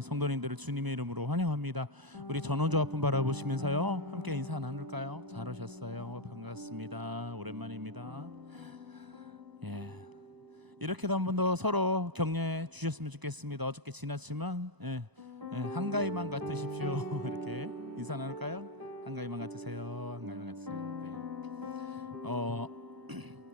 성도님들을 주님의 이름으로 환영합니다. 우리 전호조 앞분 바라보시면서요 함께 인사 나눌까요? 잘 오셨어요. 반갑습니다. 오랜만입니다. 이렇게도 한 번 더 서로 격려해 주셨으면 좋겠습니다. 어저께 지났지만 한가위만 같으십시오. 이렇게 인사 나눌까요? 한가위만 같으세요. 한가위만 같으세요.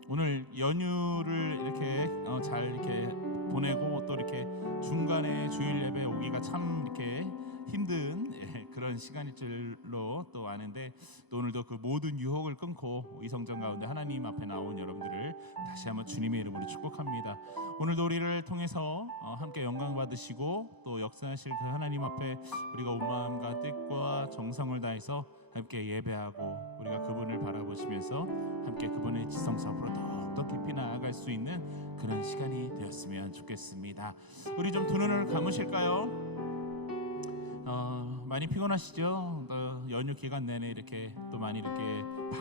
오늘 연휴를 이렇게 잘 이렇게 보내고 또 이렇게 중간에 주일 예배 오기가 참 이렇게 힘든 그런 시간일 줄로 또 아는데, 또 오늘도 그 모든 유혹을 끊고 이 성전 가운데 하나님 앞에 나온 여러분들을 다시 한번 주님의 이름으로 축복합니다. 오늘도 우리를 통해서 함께 영광 받으시고 또 역사하실 그 하나님 앞에 우리가 온 마음과 뜻과 정성을 다해서 함께 예배하고 우리가 그분을 바라보시면서 함께 그분의 지성소 앞으로 더욱더 깊이 나아갈 수 있는 그런 시간이 되었으면 좋겠습니다. 우리 좀 두 눈을 감으실까요? 많이 피곤하시죠? 연휴 기간 내내 이렇게 또 많이 이렇게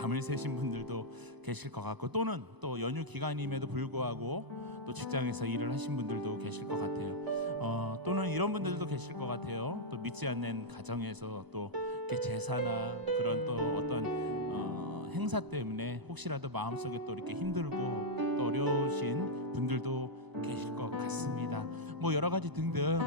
밤을 새신 분들도 계실 것 같고, 또는 또 연휴 기간임에도 불구하고 또 직장에서 일을 하신 분들도 계실 것 같아요. 또는 이런 분들도 계실 것 같아요. 또 믿지 않는 가정에서 또 이렇게 제사나 그런 또 어떤 행사 때문에 혹시라도 마음속에 또 이렇게 힘들고 또 어려우신 분들도 계실 것 같습니다. 뭐 여러 가지 등등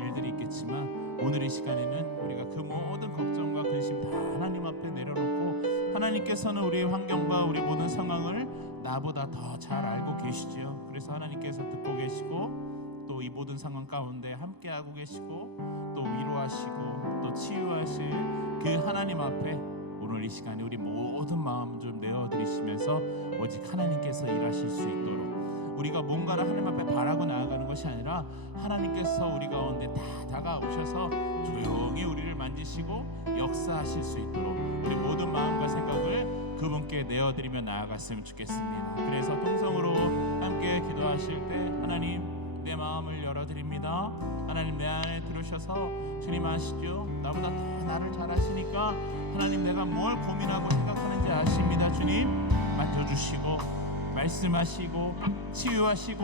일들이 있겠지만, 오늘 이 시간에는 우리가 그 모든 걱정과 근심 다 하나님 앞에 내려놓고, 하나님께서는 우리의 환경과 우리 모든 상황을 나보다 더 잘 알고 계시지요. 그래서 하나님께서 듣고 계시고 또 이 모든 상황 가운데 함께하고 계시고 또 위로하시고 또 치유하실 그 하나님 앞에 오늘 이 시간에 우리 모든 마음 좀 내어드리시면서 오직 하나님께서 일하실 수 있도록, 우리가 뭔가를 하나님 앞에 바라고 나아가는 것이 아니라 하나님께서 우리 가운데 다 다가오셔서 조용히 우리를 만지시고 역사하실 수 있도록 우리 모든 마음과 생각을 그분께 내어드리며 나아갔으면 좋겠습니다. 그래서 통성으로 함께 기도하실 때, 하나님 내 마음을 열어드립니다. 하나님 내 안에 들으셔서, 주님 아시죠? 나보다 더 나를 잘 아시니까 하나님 내가 뭘 고민하고 생각하는지 아십니다. 주님 맡아주시고 말씀하시고 치유하시고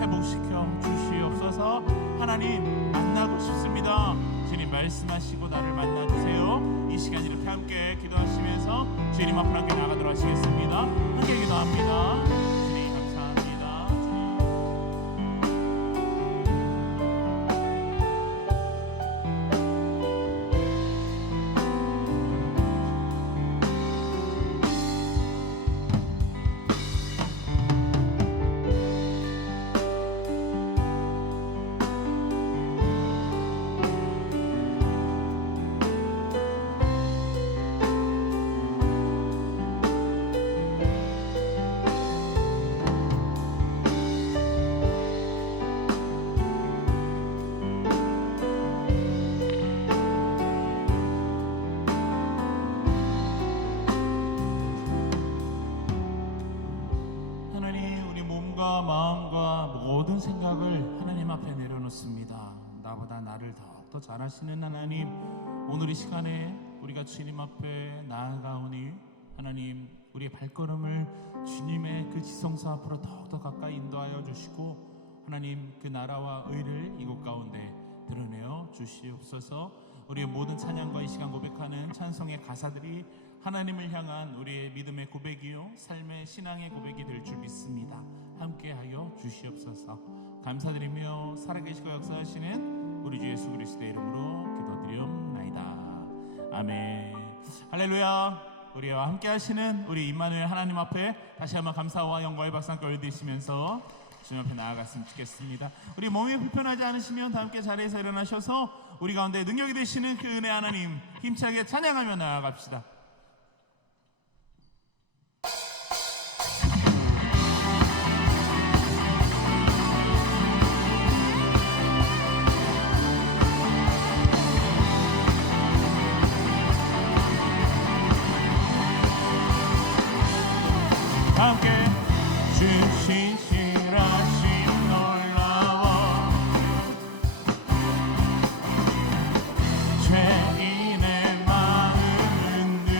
회복시켜 주시옵소서. 하나님 만나고 싶습니다. 주님 말씀하시고 나를 만나주세요. 이 시간 이렇게 함께 기도하시면서 주님 앞으로 함께 나가도록 하시겠습니다. 함께 기도합니다. 주님 감사합니다. 마음과 모든 생각을 하나님 앞에 내려놓습니다. 나보다 나를 더욱더 잘 아시는 하나님, 오늘 이 시간에 우리가 주님 앞에 나아가오니 하나님 우리의 발걸음을 주님의 그 지성소 앞으로 더욱더 가까이 인도하여 주시고, 하나님 그 나라와 의를 이곳 가운데 드러내어 주시옵소서. 우리의 모든 찬양과 이 시간 고백하는 찬송의 가사들이 하나님을 향한 우리의 믿음의 고백이요 삶의 신앙의 고백이 될 줄 믿습니다. 함께하여 주시옵소서. 감사드리며 살아계시고 역사하시는 우리 주 예수 그리스도의 이름으로 기도드리옵나이다. 아멘. 할렐루야. 우리와 함께하시는 우리 임마누엘 하나님 앞에 다시 한번 감사와 영광의 박수함께 올려드리시면서 주님 앞에 나아갔으면 좋겠습니다. 우리 몸이 불편하지 않으시면 다 함께 자리에서 일어나셔서 우리 가운데 능력이 되시는 그 은혜 하나님 힘차게 찬양하며 나아갑시다. 함께 주시시라신 놀라워 죄인의 마음을 흔들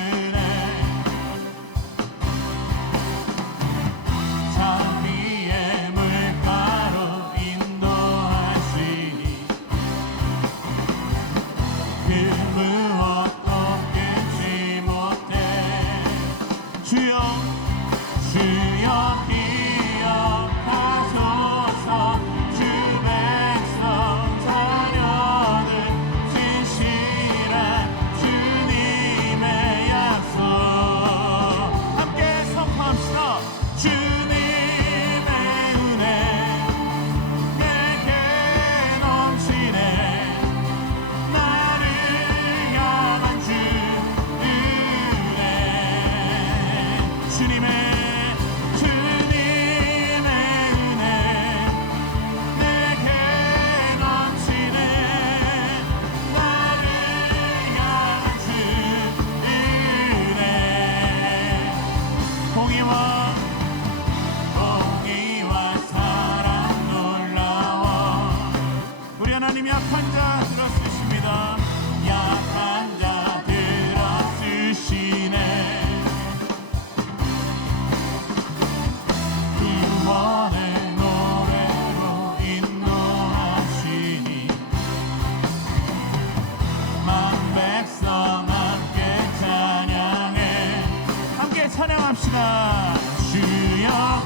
하나님 약한 자 들어 쓰십니다. 약한 자 들어 쓰시네. 구원의 노래로 인도하시니 만 백성 함께 찬양해. 함께 찬양합시다. 주여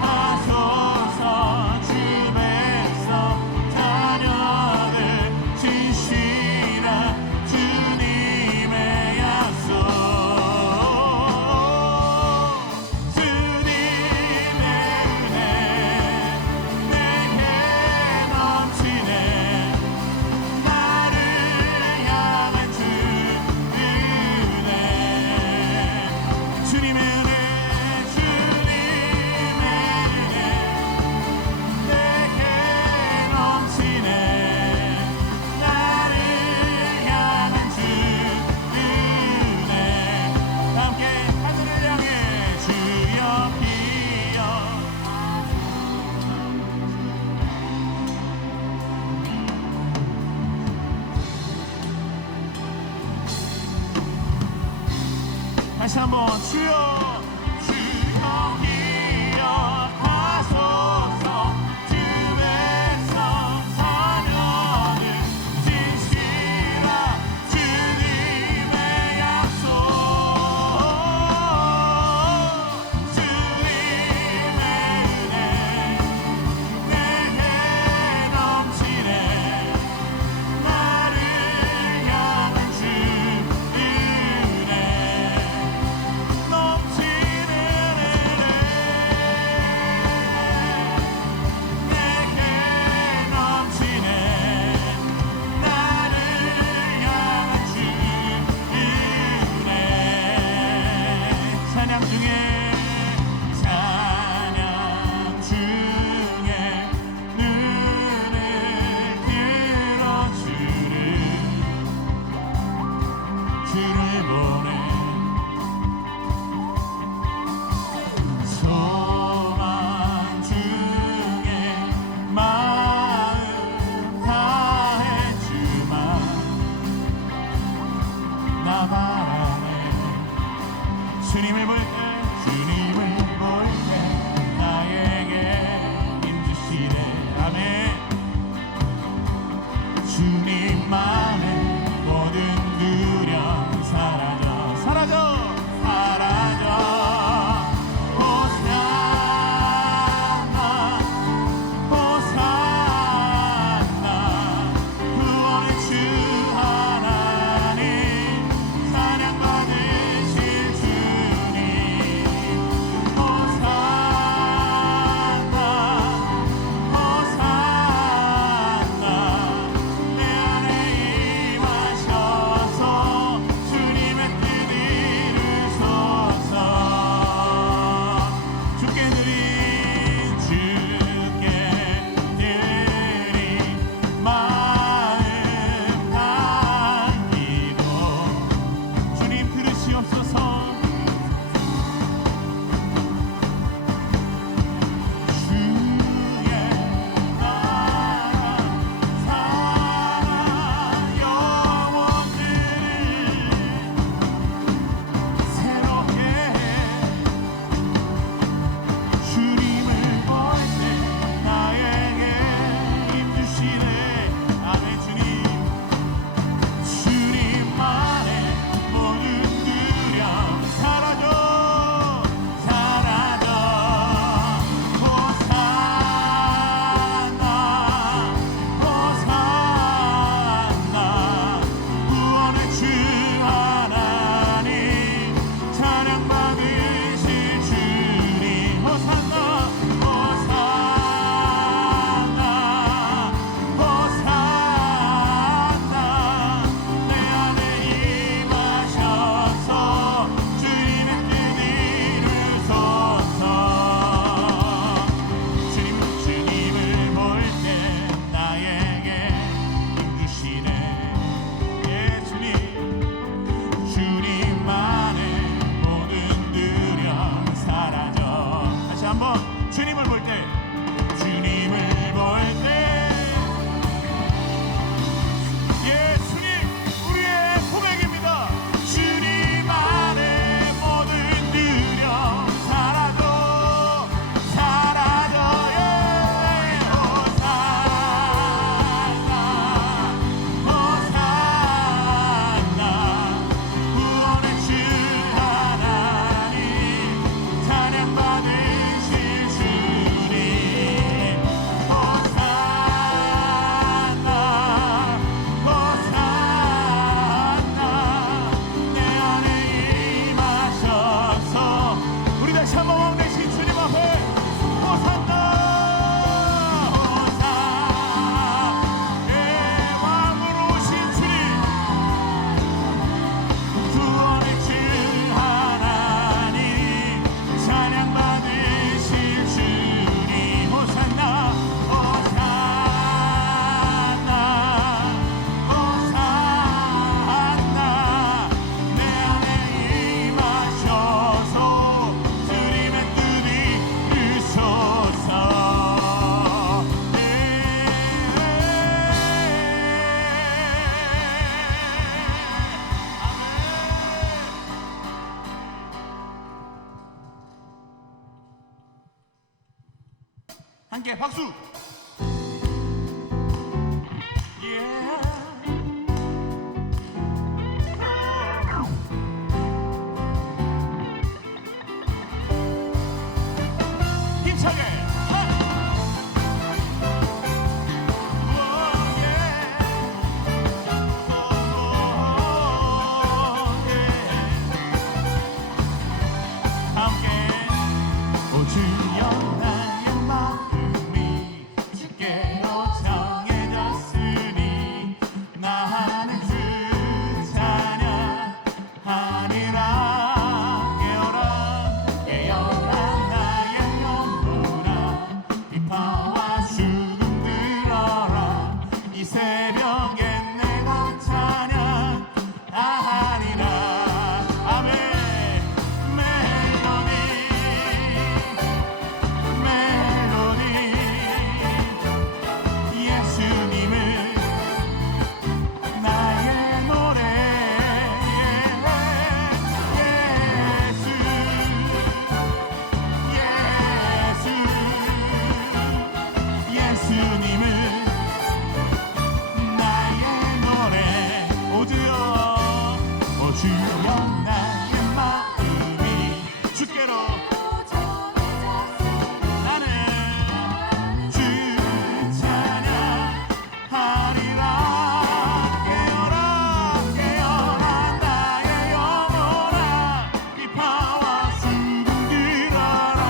기억하소서. 주 백성 자녀들 진실한 주님의 약속. 주님의 은혜 내게 넘치네. 나를 향한 주 은혜. 주님의 은혜 내게 넘치네. 나를 향한 주 은혜. 함께 하늘을 향해 주여 기억. 다시 한번 주여 기억하소서. 주 백성 자녀들 진실한 주님의 약속. 주님의 은혜 내게 넘치네. 나를 향한 주 은혜 넘치네. 함께 박수. 힘차게. 주여 나의 마음이 주께로 정해졌으니 나는 주 찬양하리라. 깨어라 깨어라 나의 영혼아 비파와 죽음 들어라. 이 새벽엔 내가 찬양하리라. 아멘. 주여 나의 마음이 주께로 나는 주 찬양하리라. 깨어라 깨어라 나의 영혼아 비파와 죽음 들어라.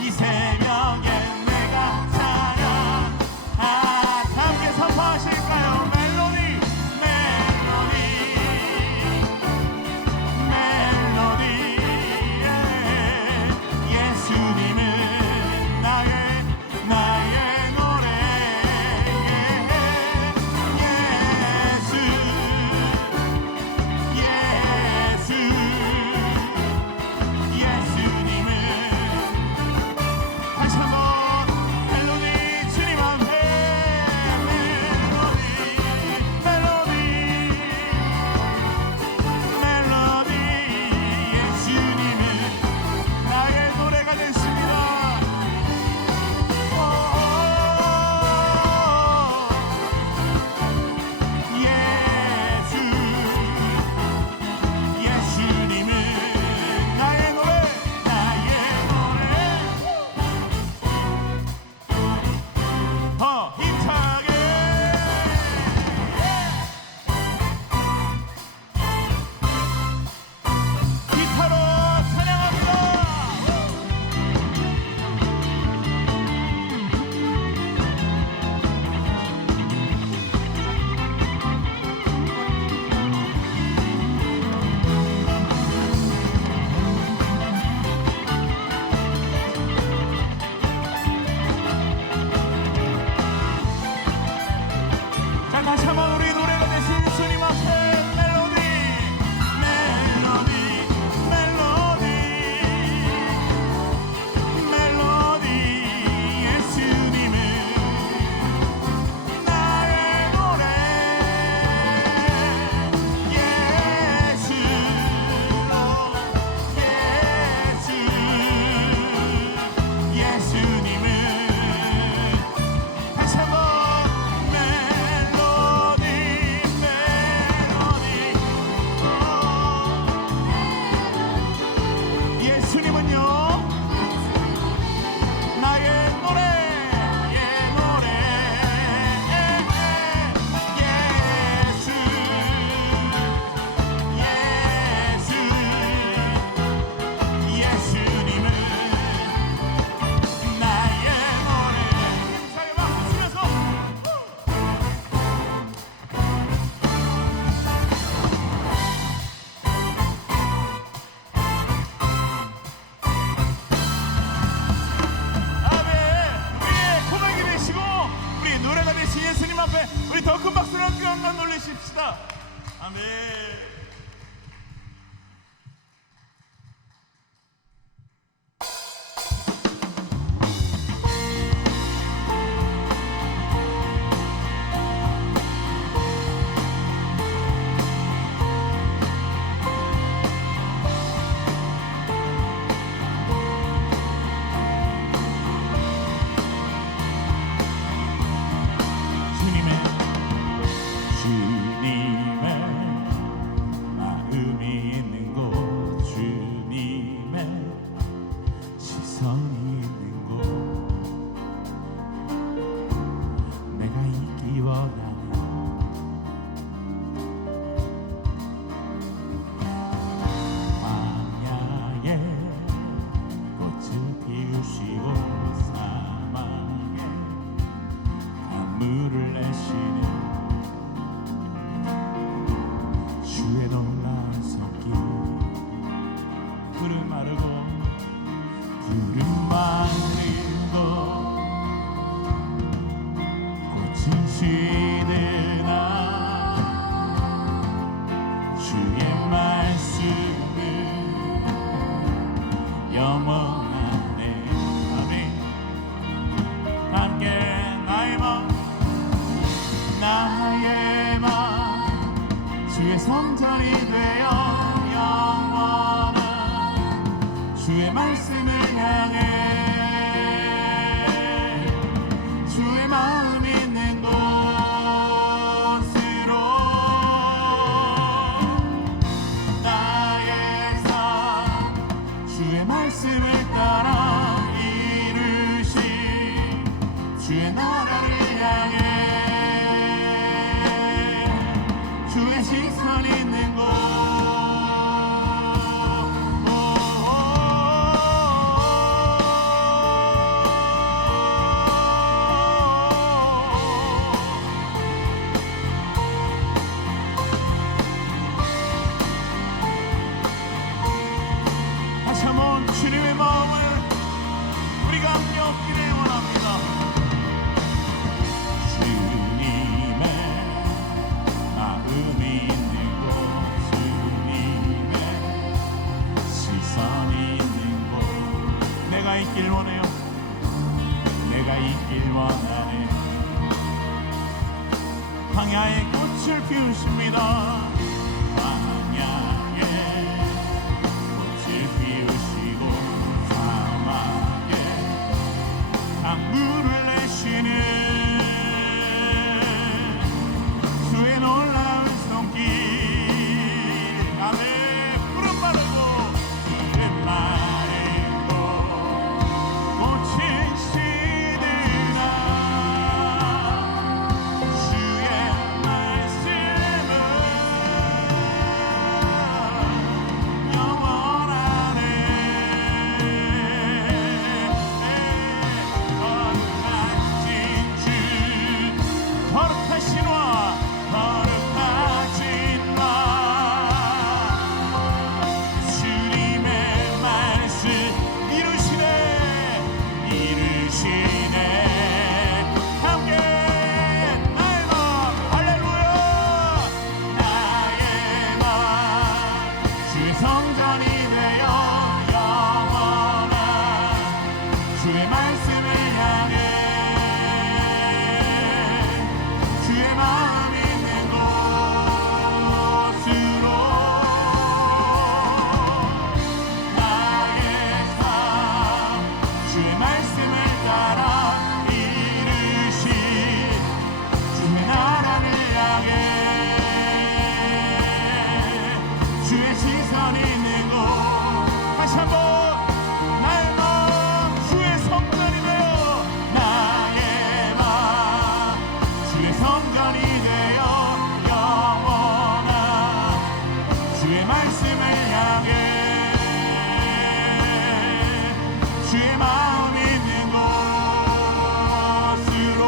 이 새벽엔 내가 찬양. 함께 선포하실까요? 멜로디 예수님은 나의 노래. 예수님은 다시 한번 멜로디 주님 앞에 멜로디 예수님은 나의 노래가 됐습니다. 예수님은 나의 노래. 더 힘차게 기타로 찬양합니다. 자, 다시 한번 우리 노래가 되신 주님 앞에 멜로디 예수님은 나의 노래. 예수님은 다시 한번 예수님은요 나의 노래. 예수님은 나의 노래. 힘차게 박수 치면서 노래가 되신 예수님 앞에 우리 더 큰 박수로 한번 놀리십시다. 아멘. 진실은 주의 말씀은 영원하네. 아멘. 함께 나의 맘 주의 성전이 되어 영원한 주의 말씀을 향해 주의 마음 있는 곳으로 나의 삶 주의 말씀을 따라 이루신 주의 나라를 향해 주의 시선 있는 곳 다시 한번 주님의 마음을 우리가 함께 얻기를 원합니다. 주님의 마음이 있는 곳 주님의 시선이 있는 곳 내가 있길 원해요. 내가 있길 원하네. 광야의 꽃을 피우십니다. 광야의 꽃을 피우시고 사막에 강물을 내시는 주의 놀라운 손길. 아멘. 푸른 마르고 푸른 마르고 꽃이 시드나 주의 말씀은 영원하네. 거룩하신 주 거룩하신 와 주님의 말씀 이루시네 함께 나의 맘 할렐루야 나의 맘 주의 성전이 되어 영원한 주의 말씀을 향해 주의 마음 있는 곳으로 나의 삶 주의 말씀을 따라 이루신 주의 나라를 향해 주의 시선 있는 곳 다시 한번 나의 마음 주의 성전이 되어 나의 맘 주의 성전이 되어 영원한 주의 말씀을 향해 주의 마음 있는 곳으로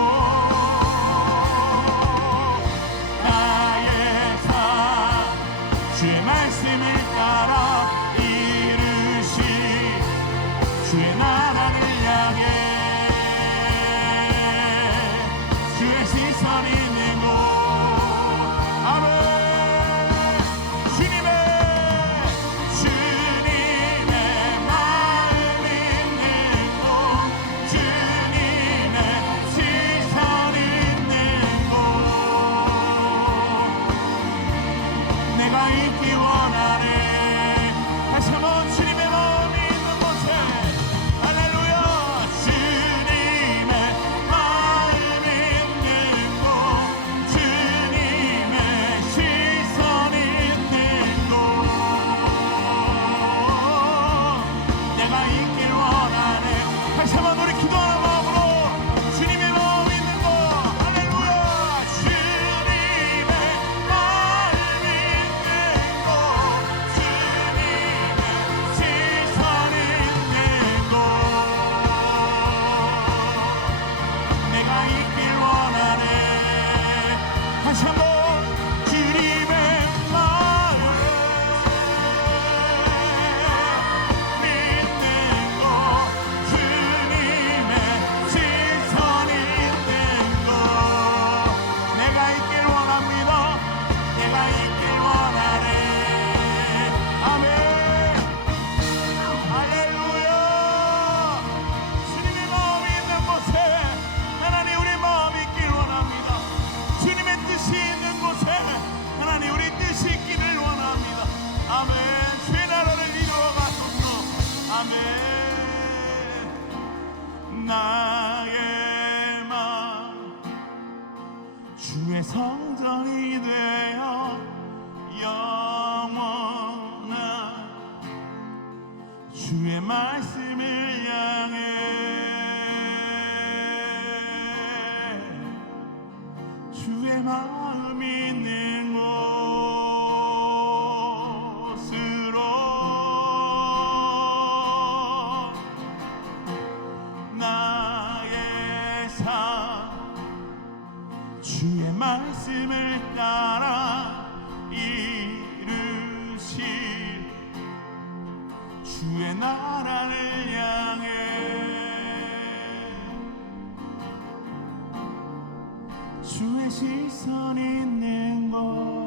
나의 삶 주의 말씀을 따라 이루신 주의 나라를 향해 주의 시선 있는 곳 아멘. 주님의 마음 있는 곳 주님의 시선 있는 곳 내가 있기 원하네. 다시 한번 주님의 마음이 있는 곳에 할렐루야 주님의 마음 있는 곳 주님의 시선 있는 곳 내가 있길 원하네. 다시 한번 우리 기도하는 마음으로 주님의 마음 있는 곳 할렐루야 주님의 마음 있는 곳 주님의 시선 있는 곳 내가 있길 원하네. 다시 한번 주님의 마음 있는 곳 주님의 시선 있는 곳 주의 성전이 되어 영원한 주의 말씀을 향해 주의 마음 있는 곳으로 나의 삶 주의 말씀을 따라 이루실 주의 나라를 향해 주의 시선 있는 곳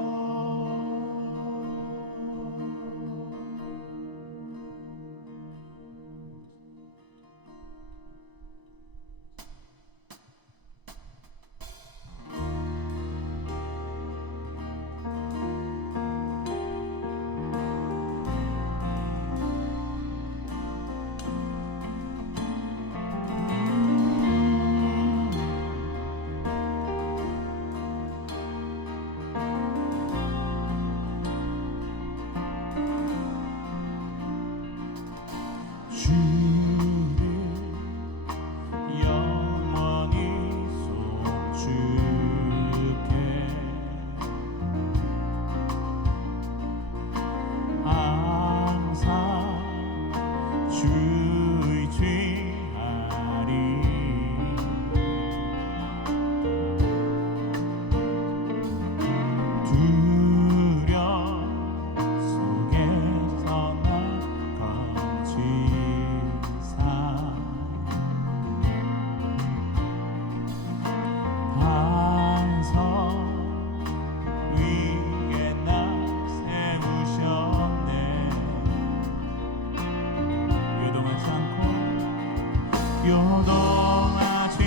요동하지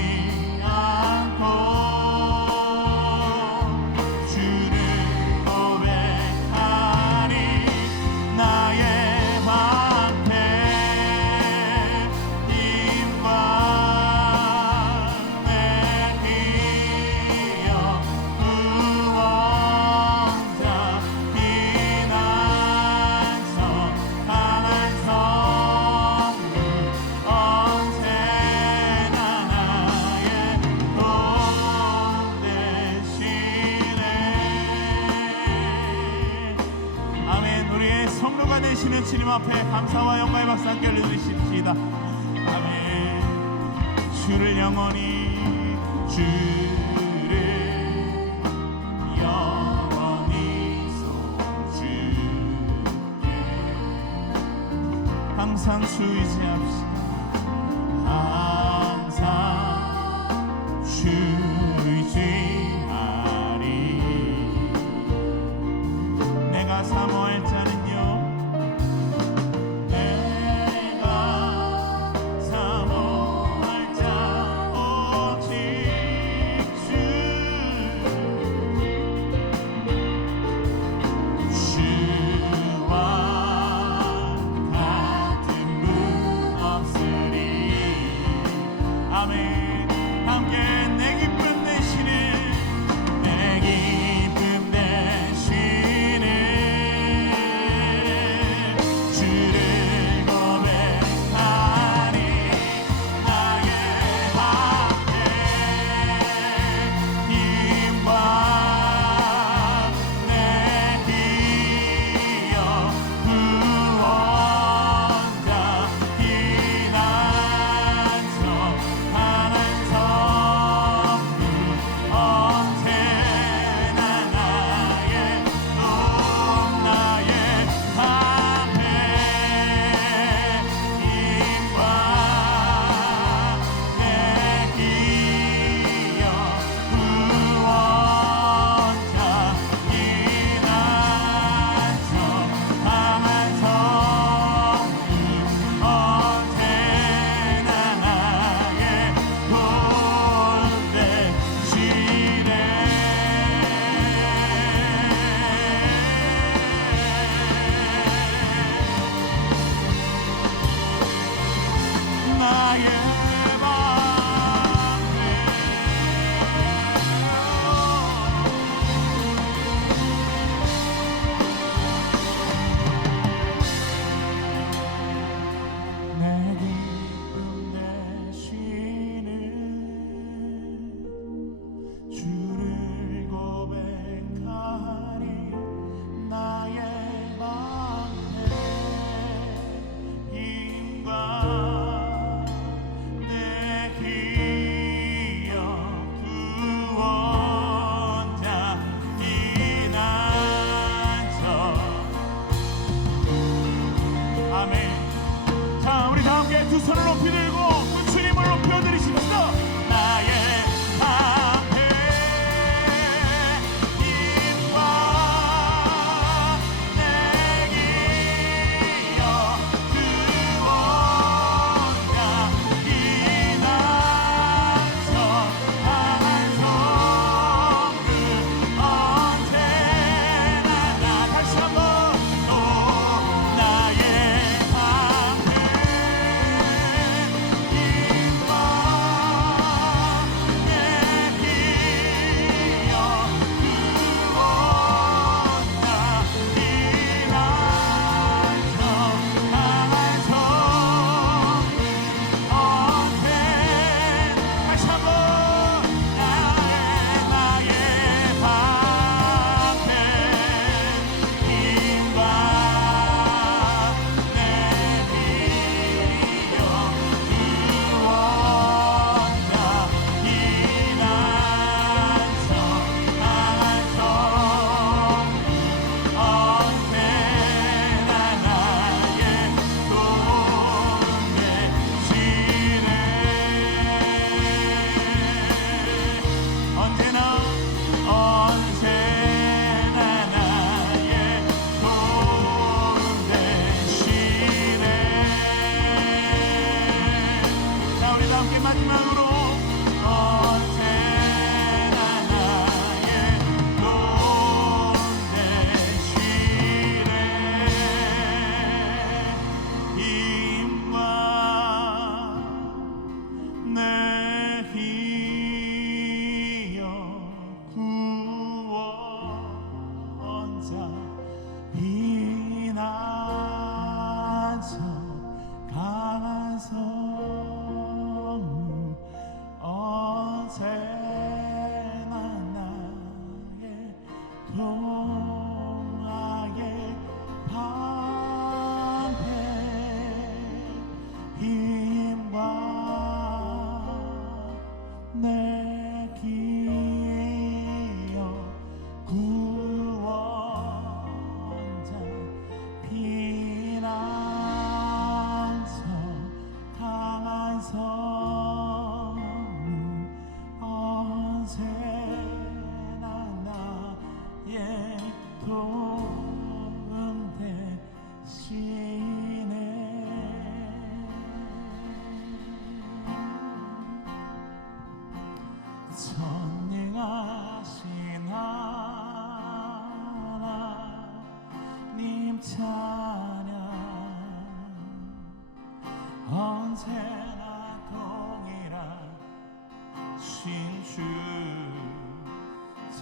않고 주를 고백하니 나의 방패 힘과 내 기억 구원자 피난처 강한 성물 언제나 나의 돈 되시네. 아멘. 우리의 성도가 되시는 주님 앞에 감사와 영광의 박수 함께 올려드리십시다. 아멘. 주를 영원히 소중히 항상 주 의지합시다. 항상 주 의지하리. 내가 사모할 자는요 내가 사모할 자 오직 주와 같은 분 없으니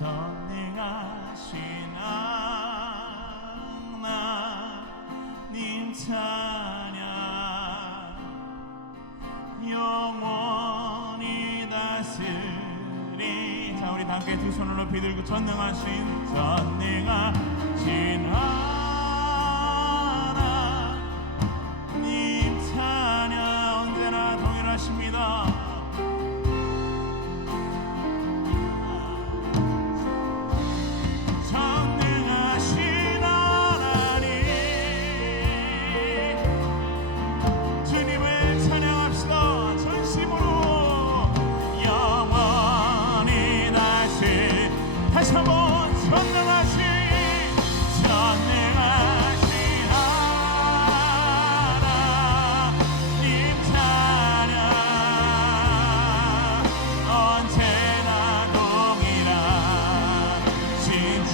전능하신 하나님 찬양 영원히 다스리. 자, 우리 다 함께 두 손을 높이 들고 전능하신 하나님 찬양 언제나 동일하십니다. 다시 한번 전능하신 하나님 찬양 언제나 동일하신 주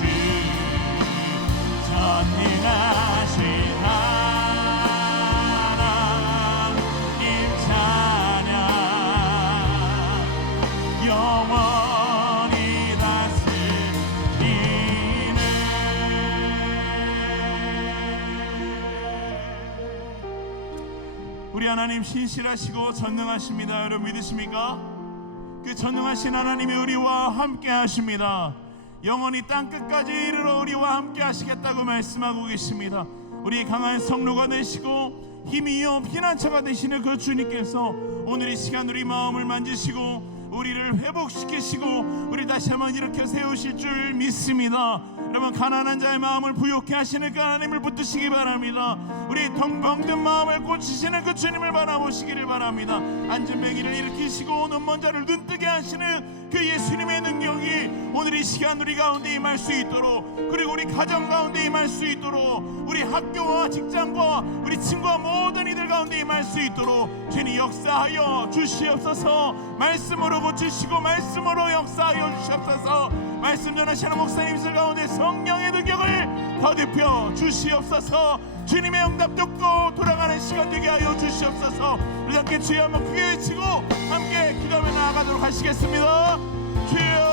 전능하신 하나님 찬양 영원히 우리 하나님 신실하시고 전능하십니다. 여러분 믿으십니까? 그 전능하신 하나님이 우리와 함께 하십니다. 영원히 땅끝까지 이르러 우리와 함께 하시겠다고 말씀하고 계십니다. 우리 강한 성로가 되시고 힘이요 피난처가 되시는 그 주님께서 오늘 이 시간 우리 마음을 만지시고 우리를 회복시키시고 우리 다시 한번 일으켜 세우실 줄 믿습니다. 여러분 가난한 자의 마음을 부욕케 하시는 그 하나님을 붙드시기 바랍니다. 우리 덩벙든 마음을 고치시는 그 주님을 바라보시기를 바랍니다. 앉은 맹인을 일으키시고 눈먼 자를 눈뜨게 하시는 그 예수님의 능력이 오늘 이 시간 우리 가운데 임할 수 있도록, 그리고 우리 가정 가운데 임할 수 있도록, 우리 학교와 직장과 우리 친구와 모든 이들 가운데 임할 수 있도록 주님 역사하여 주시옵소서. 말씀으로 고치시고 말씀으로 역사하여 주시옵소서. 말씀 전하시는 목사님들 가운데 성령의 능력을 더딥혀 주시옵소서. 주님의 응답 듣고 돌아가는 시간 되게 하여 주시옵소서. 우리 함께 주여 한번 크게 외치고 함께 기도하며 나아가도록 하시겠습니다. 주여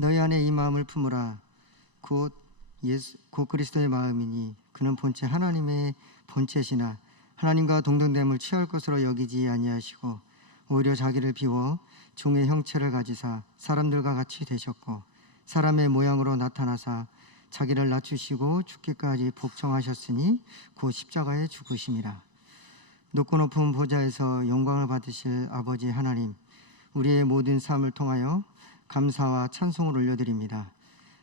너희 안에 이 마음을 품으라. 곧 그리스도의 마음이니 그는 본체 하나님의 본체시나 하나님과 동등됨을 취할 것으로 여기지 아니하시고 오히려 자기를 비워 종의 형체를 가지사 사람들과 같이 되셨고 사람의 모양으로 나타나사 자기를 낮추시고 죽기까지 복종하셨으니 곧 십자가에 죽으심이라. 높고 높은 보좌에서 영광을 받으실 아버지 하나님, 우리의 모든 삶을 통하여 감사와 찬송을 올려드립니다.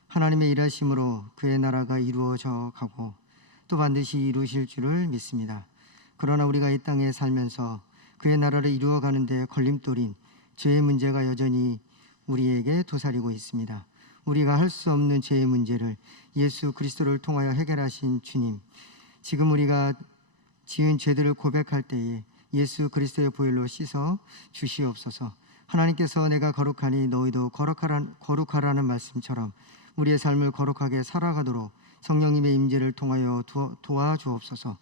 하나님의 일하심으로 그의 나라가 이루어져 가고 또 반드시 이루실 줄을 믿습니다. 그러나 우리가 이 땅에 살면서 그의 나라를 이루어가는 데 걸림돌인 죄의 문제가 여전히 우리에게 도사리고 있습니다. 우리가 할 수 없는 죄의 문제를 예수 그리스도를 통하여 해결하신 주님, 지금 우리가 지은 죄들을 고백할 때에 예수 그리스도의 보혈로 씻어 주시옵소서. 하나님께서 내가 거룩하니 너희도 거룩하라는 말씀처럼 우리의 삶을 거룩하게 살아가도록 성령님의 임재를 통하여 도와주옵소서.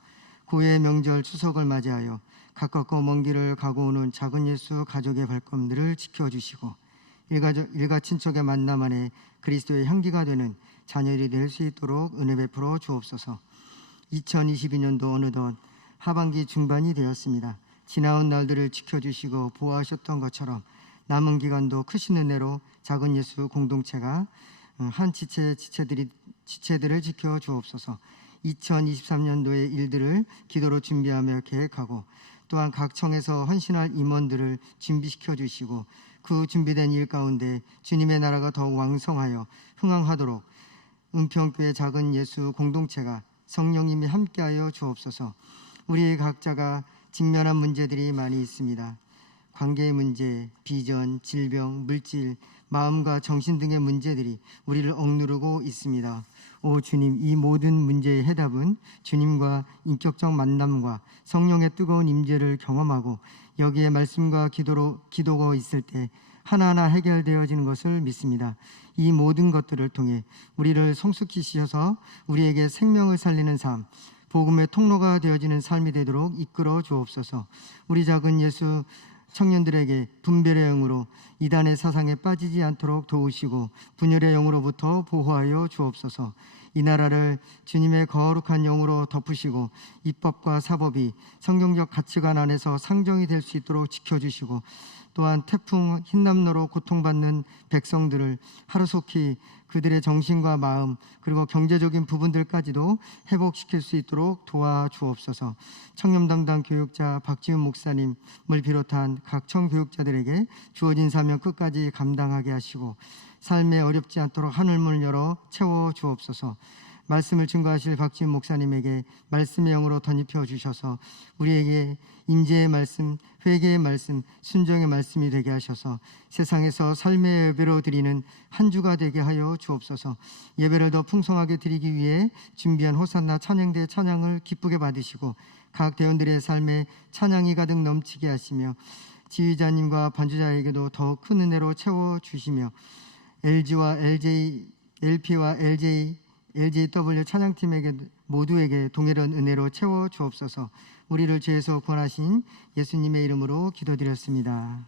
고해의 명절 추석을 맞이하여 가깝고 먼 길을 가고 오는 작은 예수 가족의 발걸음들을 지켜주시고 일가 친척의 만남 안에 그리스도의 향기가 되는 자녀들이 될 수 있도록 은혜 베풀어 주옵소서. 2022년도 어느덧 하반기 중반이 되었습니다. 지나온 날들을 지켜주시고 보호하셨던 것처럼 남은 기간도 크신 은혜로 작은 예수 공동체가 한 지체들을 지켜 주옵소서. 2023년도의 일들을 기도로 준비하며 계획하고 또한 각 청에서 헌신할 임원들을 준비시켜 주시고 그 준비된 일 가운데 주님의 나라가 더욱 왕성하여 흥황하도록 은평교회 작은 예수 공동체가 성령님이 함께하여 주옵소서. 우리 각자가 직면한 문제들이 많이 있습니다. 관계의 문제, 비전, 질병, 물질, 마음과 정신 등의 문제들이 우리를 억누르고 있습니다. 오 주님, 이 모든 문제의 해답은 주님과 인격적 만남과 성령의 뜨거운 임재를 경험하고 여기에 말씀과 기도가 있을 때 하나하나 해결되어지는 것을 믿습니다. 이 모든 것들을 통해 우리를 성숙시키셔서 우리에게 생명을 살리는 삶, 복음의 통로가 되어지는 삶이 되도록 이끌어 주옵소서. 우리 작은 예수 청년들에게 분별의 영으로 이단의 사상에 빠지지 않도록 도우시고 분열의 영으로부터 보호하여 주옵소서. 이 나라를 주님의 거룩한 영으로 덮으시고 입법과 사법이 성경적 가치관 안에서 상정이 될 수 있도록 지켜주시고 또한 태풍 흰남노로 고통받는 백성들을 하루속히 그들의 정신과 마음 그리고 경제적인 부분들까지도 회복시킬 수 있도록 도와주옵소서. 청년 담당 교육자 박지훈 목사님을 비롯한 각 청교육자들에게 주어진 사명 끝까지 감당하게 하시고 삶에 어렵지 않도록 하늘문을 열어 채워주옵소서. 말씀을 증거하실 박지훈 목사님에게 말씀의 영으로 덧입혀 주셔서 우리에게 임재의 말씀, 회개의 말씀, 순종의 말씀이 되게 하셔서 세상에서 삶의 예배로 드리는 한 주가 되게 하여 주옵소서. 예배를 더 풍성하게 드리기 위해 준비한 호산나 찬양대 찬양을 기쁘게 받으시고 각 대원들의 삶에 찬양이 가득 넘치게 하시며 지휘자님과 반주자에게도 더 큰 은혜로 채워주시며 LG와 LP와 LJW 찬양팀에게 모두에게 동일한 은혜로 채워 주옵소서. 우리를 죄에서 구원하신 예수님의 이름으로 기도드렸습니다.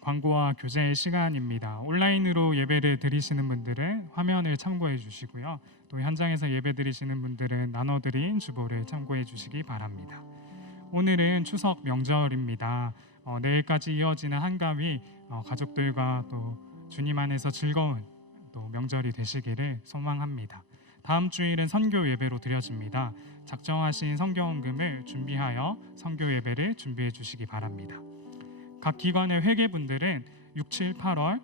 광고와 교제 시간입니다. 온라인으로 예배를 드리시는 분들은 화면을 참고해 주시고요. 또 현장에서 예배 드리시는 분들은 나눠드린 주보를 참고해 주시기 바랍니다. 오늘은 추석 명절입니다. 내일까지 이어지는 한가위 가족들과 또 주님 안에서 즐거운 또 명절이 되시기를 소망합니다. 다음 주일은 선교 예배로 드려집니다. 작정하신 선교헌금을 준비하여 선교 예배를 준비해 주시기 바랍니다. 각 기관의 회계분들은 6, 7, 8월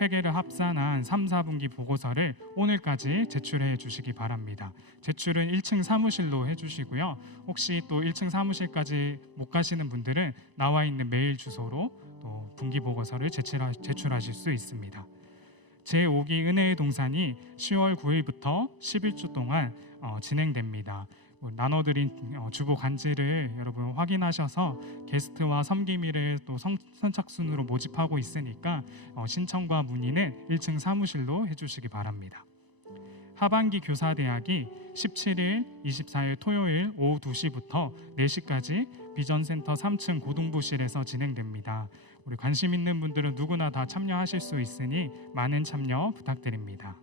회계를 합산한 3, 4분기 보고서를 오늘까지 제출해 주시기 바랍니다. 제출은 1층 사무실로 해주시고요. 혹시 또 1층 사무실까지 못 가시는 분들은 나와 있는 메일 주소로 또 분기 보고서를 제출하실 수 있습니다. 제5기 은혜의 동산이 10월 9일부터 11주 동안 진행됩니다. 나눠드린 주보 간지를 여러분 확인하셔서 게스트와 섬김일을 또 선착순으로 모집하고 있으니까 신청과 문의는 1층 사무실로 해주시기 바랍니다. 하반기 교사대학이 17일, 24일 토요일 오후 2시부터 4시까지 비전센터 3층 고등부실에서 진행됩니다. 우리 관심 있는 분들은 누구나 다 참여하실 수 있으니 많은 참여 부탁드립니다.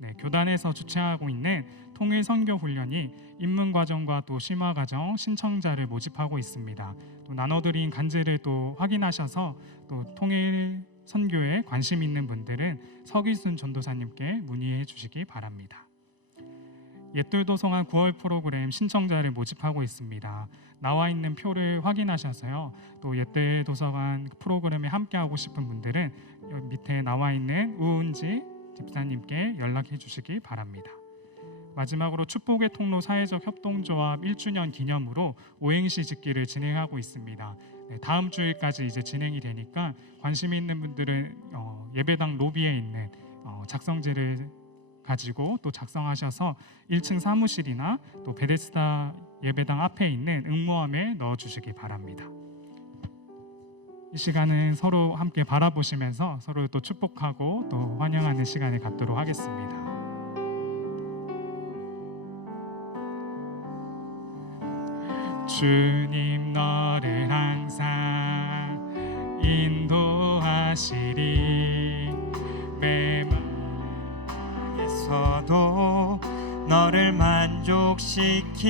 네, 교단에서 주최하고 있는 통일 선교 훈련이 입문 과정과 또 심화 과정 신청자를 모집하고 있습니다. 또 나눠드린 간지를 또 확인하셔서 또 통일 선교에 관심 있는 분들은 서기순 전도사님께 문의해 주시기 바랍니다. 옛들도성한 9월 프로그램 신청자를 모집하고 있습니다. 나와 있는 표를 확인하셔서요. 또 옛들도서관 프로그램에 함께하고 싶은 분들은 밑에 나와 있는 우은지 집사님께 연락해 주시기 바랍니다. 마지막으로 축복의 통로 사회적 협동조합 1주년 기념으로 오행시 짓기를 진행하고 있습니다. 네, 다음 주일까지 이제 진행이 되니까 관심 있는 분들은 예배당 로비에 있는 작성지를 가지고 또 작성하셔서 1층 사무실이나 또 베데스다 예배당 앞에 있는 응모함에 넣어주시기 바랍니다. 이 시간은 서로 함께 바라보시면서 서로 또 축복하고 또 환영하는 시간을 갖도록 하겠습니다. 주님 너를 항상 인도하시리 매망에서도 너를 만족시키리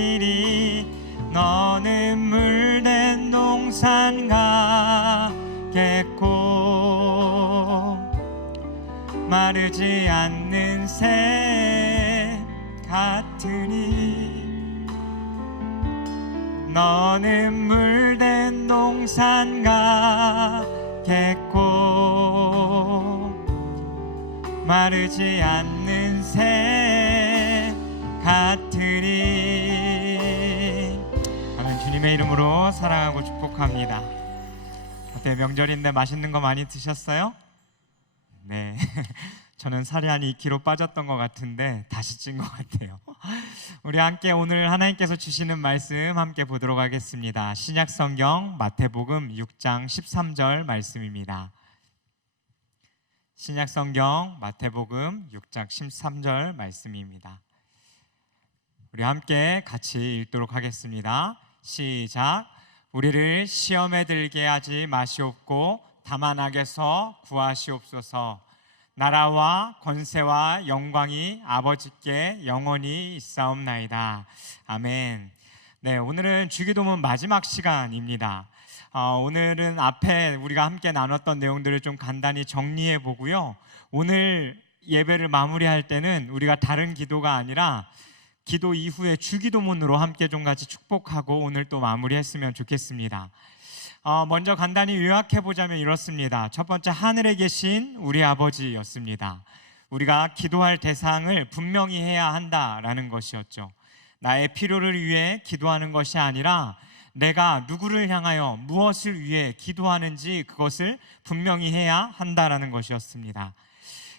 너는 물된 동산 같겠고 마르지 않는 새 같으니 너는 물된 동산 같겠고 마르지 않는 새 같으리. 아멘. 주님의 이름으로 사랑하고 축복합니다. 어때요? 명절인데 맛있는 거 많이 드셨어요? 네. 저는 살이 한 2kg 빠졌던 것 같은데 다시 찐 것 같아요. 우리 함께 오늘 하나님께서 주시는 말씀 함께 보도록 하겠습니다. 신약성경 마태복음 6장 13절 말씀입니다. 신약성경 마태복음 6장 13절 말씀입니다. 우리 함께 같이 읽도록 하겠습니다. 시작. 우리를 시험에 들게 하지 마시옵고 다만 악에서 구하시옵소서. 나라와 권세와 영광이 아버지께 영원히 있사옵나이다. 아멘. 네, 오늘은 주기도문 마지막 시간입니다. 오늘은 앞에 우리가 함께 나눴던 내용들을 좀 간단히 정리해 보고요. 오늘 예배를 마무리할 때는 우리가 다른 기도가 아니라 기도 이후에 주기도문으로 함께 좀 같이 축복하고 오늘 또 마무리했으면 좋겠습니다. 먼저 간단히 요약해 보자면 이렇습니다. 첫 번째, 하늘에 계신 우리 아버지였습니다. 우리가 기도할 대상을 분명히 해야 한다라는 것이었죠. 나의 필요를 위해 기도하는 것이 아니라 내가 누구를 향하여 무엇을 위해 기도하는지 그것을 분명히 해야 한다라는 것이었습니다.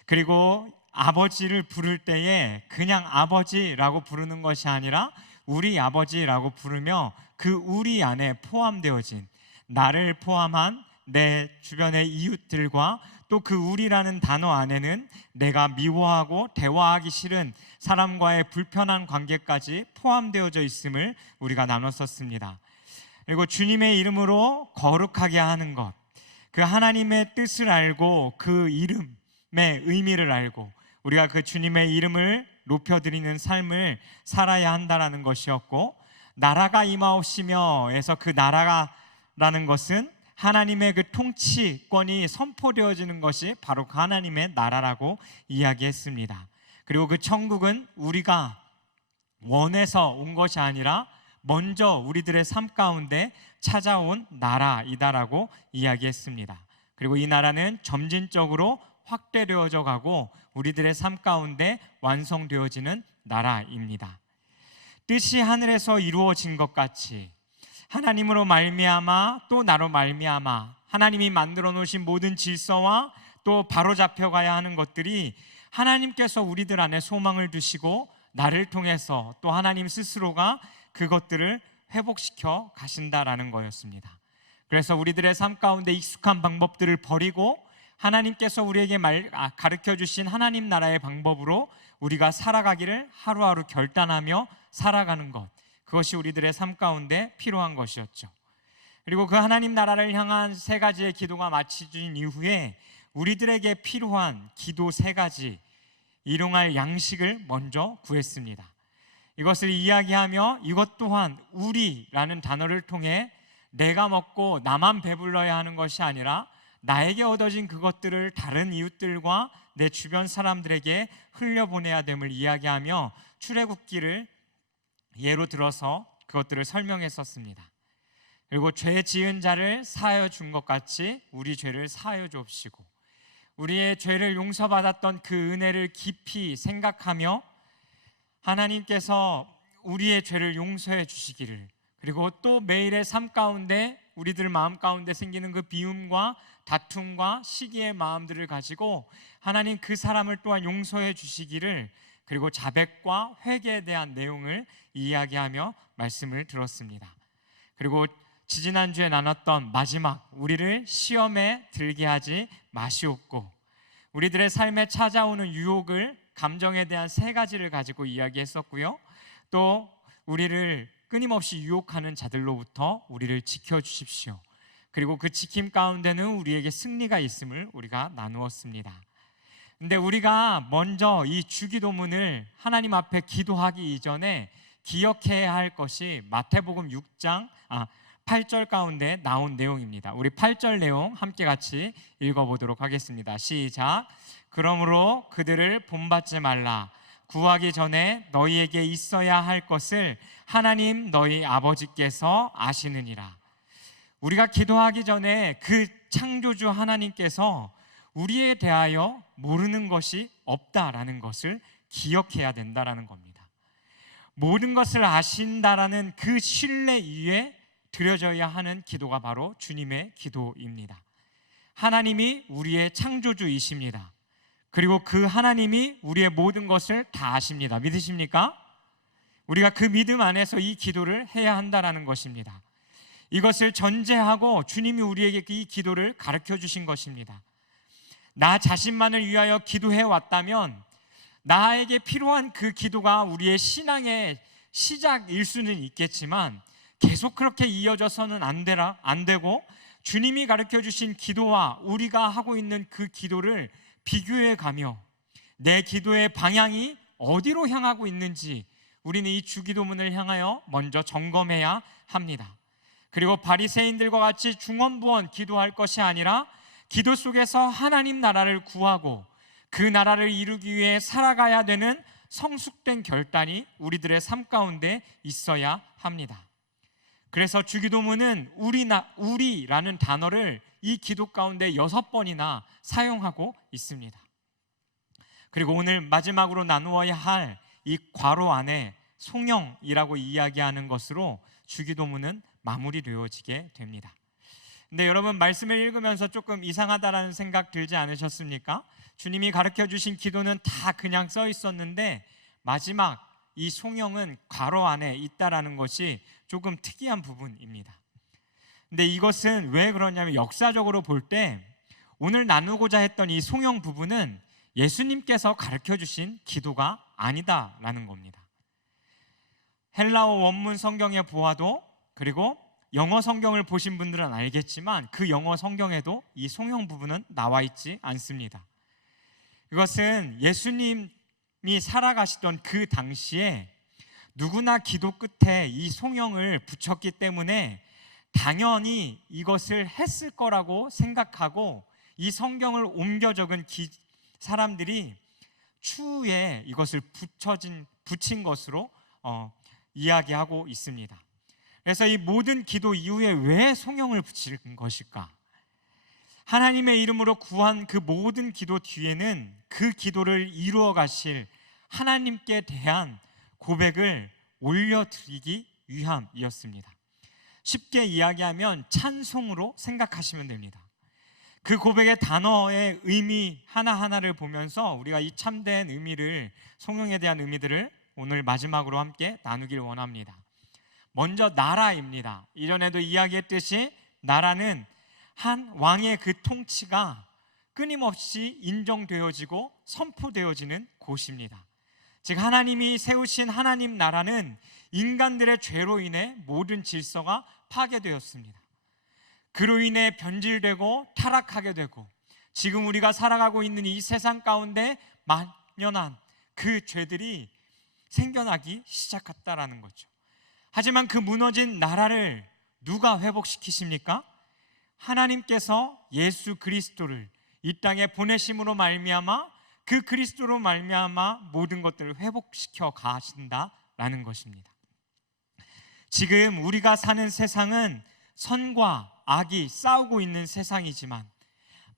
그리고 아버지를 부를 때에 그냥 아버지라고 부르는 것이 아니라 우리 아버지라고 부르며 그 우리 안에 포함되어진 나를 포함한 내 주변의 이웃들과 또 그 우리라는 단어 안에는 내가 미워하고 대화하기 싫은 사람과의 불편한 관계까지 포함되어져 있음을 우리가 나눴었습니다. 그리고 주님의 이름으로 거룩하게 하는 것, 그 하나님의 뜻을 알고 그 이름의 의미를 알고 우리가 그 주님의 이름을 높여드리는 삶을 살아야 한다라는 것이었고, 나라가 임하옵시며에서 그 나라라는 것은 하나님의 그 통치권이 선포되어지는 것이 바로 그 하나님의 나라라고 이야기했습니다. 그리고 그 천국은 우리가 원해서 온 것이 아니라 먼저 우리들의 삶 가운데 찾아온 나라이다라고 이야기했습니다. 그리고 이 나라는 점진적으로 확대되어져 가고 우리들의 삶 가운데 완성되어지는 나라입니다. 뜻이 하늘에서 이루어진 것 같이 하나님으로 말미암아 또 나로 말미암아 하나님이 만들어 놓으신 모든 질서와 또 바로잡혀 가야 하는 것들이 하나님께서 우리들 안에 소망을 두시고 나를 통해서 또 하나님 스스로가 그것들을 회복시켜 가신다라는 거였습니다. 그래서 우리들의 삶 가운데 익숙한 방법들을 버리고 하나님께서 우리에게 가르쳐 주신 하나님 나라의 방법으로 우리가 살아가기를 하루하루 결단하며 살아가는 것, 그것이 우리들의 삶 가운데 필요한 것이었죠. 그리고 그 하나님 나라를 향한 세 가지의 기도가 마쳐진 이후에 우리들에게 필요한 기도 세 가지, 일용할 양식을 먼저 구했습니다. 이것을 이야기하며 이것 또한 우리라는 단어를 통해 내가 먹고 나만 배불러야 하는 것이 아니라 나에게 얻어진 그것들을 다른 이웃들과 내 주변 사람들에게 흘려보내야 됨을 이야기하며 출애굽기를 예로 들어서 그것들을 설명했었습니다. 그리고 죄 지은 자를 사하여 준 것 같이 우리 죄를 사하여 주옵시고, 우리의 죄를 용서받았던 그 은혜를 깊이 생각하며 하나님께서 우리의 죄를 용서해 주시기를, 그리고 또 매일의 삶 가운데 우리들 마음 가운데 생기는 그 비움과 다툼과 시기의 마음들을 가지고 하나님 그 사람을 또한 용서해 주시기를, 그리고 자백과 회개에 대한 내용을 이야기하며 말씀을 들었습니다. 그리고 지지난주에 나눴던 마지막, 우리를 시험에 들게 하지 마시옵고, 우리들의 삶에 찾아오는 유혹을, 감정에 대한 세 가지를 가지고 이야기했었고요. 또 우리를 끊임없이 유혹하는 자들로부터 우리를 지켜주십시오. 그리고 그 지킴 가운데는 우리에게 승리가 있음을 우리가 나누었습니다. 근데 우리가 먼저 이 주기도문을 하나님 앞에 기도하기 이전에 기억해야 할 것이 마태복음 8절 가운데 나온 내용입니다. 우리 8절 내용 함께 같이 읽어보도록 하겠습니다. 시작. 그러므로 그들을 본받지 말라. 구하기 전에 너희에게 있어야 할 것을 하나님 너희 아버지께서 아시느니라. 우리가 기도하기 전에 그 창조주 하나님께서 우리에 대하여 모르는 것이 없다라는 것을 기억해야 된다라는 겁니다. 모든 것을 아신다라는 그 신뢰 위에 드려져야 하는 기도가 바로 주님의 기도입니다. 하나님이 우리의 창조주이십니다. 그리고 그 하나님이 우리의 모든 것을 다 아십니다. 믿으십니까? 우리가 그 믿음 안에서 이 기도를 해야 한다라는 것입니다. 이것을 전제하고 주님이 우리에게 이 기도를 가르쳐 주신 것입니다. 나 자신만을 위하여 기도해 왔다면 나에게 필요한 그 기도가 우리의 신앙의 시작일 수는 있겠지만 계속 그렇게 이어져서는 안 되고, 주님이 가르쳐 주신 기도와 우리가 하고 있는 그 기도를 비교해 가며 내 기도의 방향이 어디로 향하고 있는지 우리는 이 주기도문을 향하여 먼저 점검해야 합니다. 그리고 바리새인들과 같이 중언부언 기도할 것이 아니라 기도 속에서 하나님 나라를 구하고 그 나라를 이루기 위해 살아가야 되는 성숙된 결단이 우리들의 삶 가운데 있어야 합니다. 그래서 주기도문은 우리라는 단어를 이 기도 가운데 6번이나 사용하고 있습니다. 그리고 오늘 마지막으로 나누어야 할 이 괄호 안에 송영이라고 이야기하는 것으로 주기도문은 마무리되어지게 됩니다. 근데 여러분, 말씀을 읽으면서 조금 이상하다라는 생각 들지 않으셨습니까? 주님이 가르쳐 주신 기도는 다 그냥 써 있었는데 마지막 이 송영은 괄호 안에 있다라는 것이 조금 특이한 부분입니다. 근데 이것은 왜 그러냐면, 역사적으로 볼 때 오늘 나누고자 했던 이 송영 부분은 예수님께서 가르쳐 주신 기도가 아니다라는 겁니다. 헬라어 원문 성경에 보아도, 그리고 영어 성경을 보신 분들은 알겠지만 그 영어 성경에도 이 송영 부분은 나와 있지 않습니다. 이것은 예수님이 살아가시던 그 당시에 누구나 기도 끝에 이 송영을 붙였기 때문에 당연히 이것을 했을 거라고 생각하고 이 성경을 옮겨 적은 사람들이 추후에 이것을 붙인 것으로 이야기하고 있습니다. 그래서 이 모든 기도 이후에 왜 송영을 붙인 것일까? 하나님의 이름으로 구한 그 모든 기도 뒤에는 그 기도를 이루어 가실 하나님께 대한 고백을 올려드리기 위함이었습니다. 쉽게 이야기하면 찬송으로 생각하시면 됩니다. 그 고백의 단어의 의미 하나하나를 보면서 우리가 이 참된 의미를, 송영에 대한 의미들을 오늘 마지막으로 함께 나누길 원합니다. 먼저 나라입니다. 이전에도 이야기했듯이 나라는 한 왕의 그 통치가 끊임없이 인정되어지고 선포되어지는 곳입니다. 즉 하나님이 세우신 하나님 나라는 인간들의 죄로 인해 모든 질서가 파괴되었습니다. 그로 인해 변질되고 타락하게 되고 지금 우리가 살아가고 있는 이 세상 가운데 만연한 그 죄들이 생겨나기 시작했다라는 거죠. 하지만 그 무너진 나라를 누가 회복시키십니까? 하나님께서 예수 그리스도를 이 땅에 보내심으로 말미암아 그 그리스도로 말미암아 모든 것들을 회복시켜 가신다라는 것입니다. 지금 우리가 사는 세상은 선과 악이 싸우고 있는 세상이지만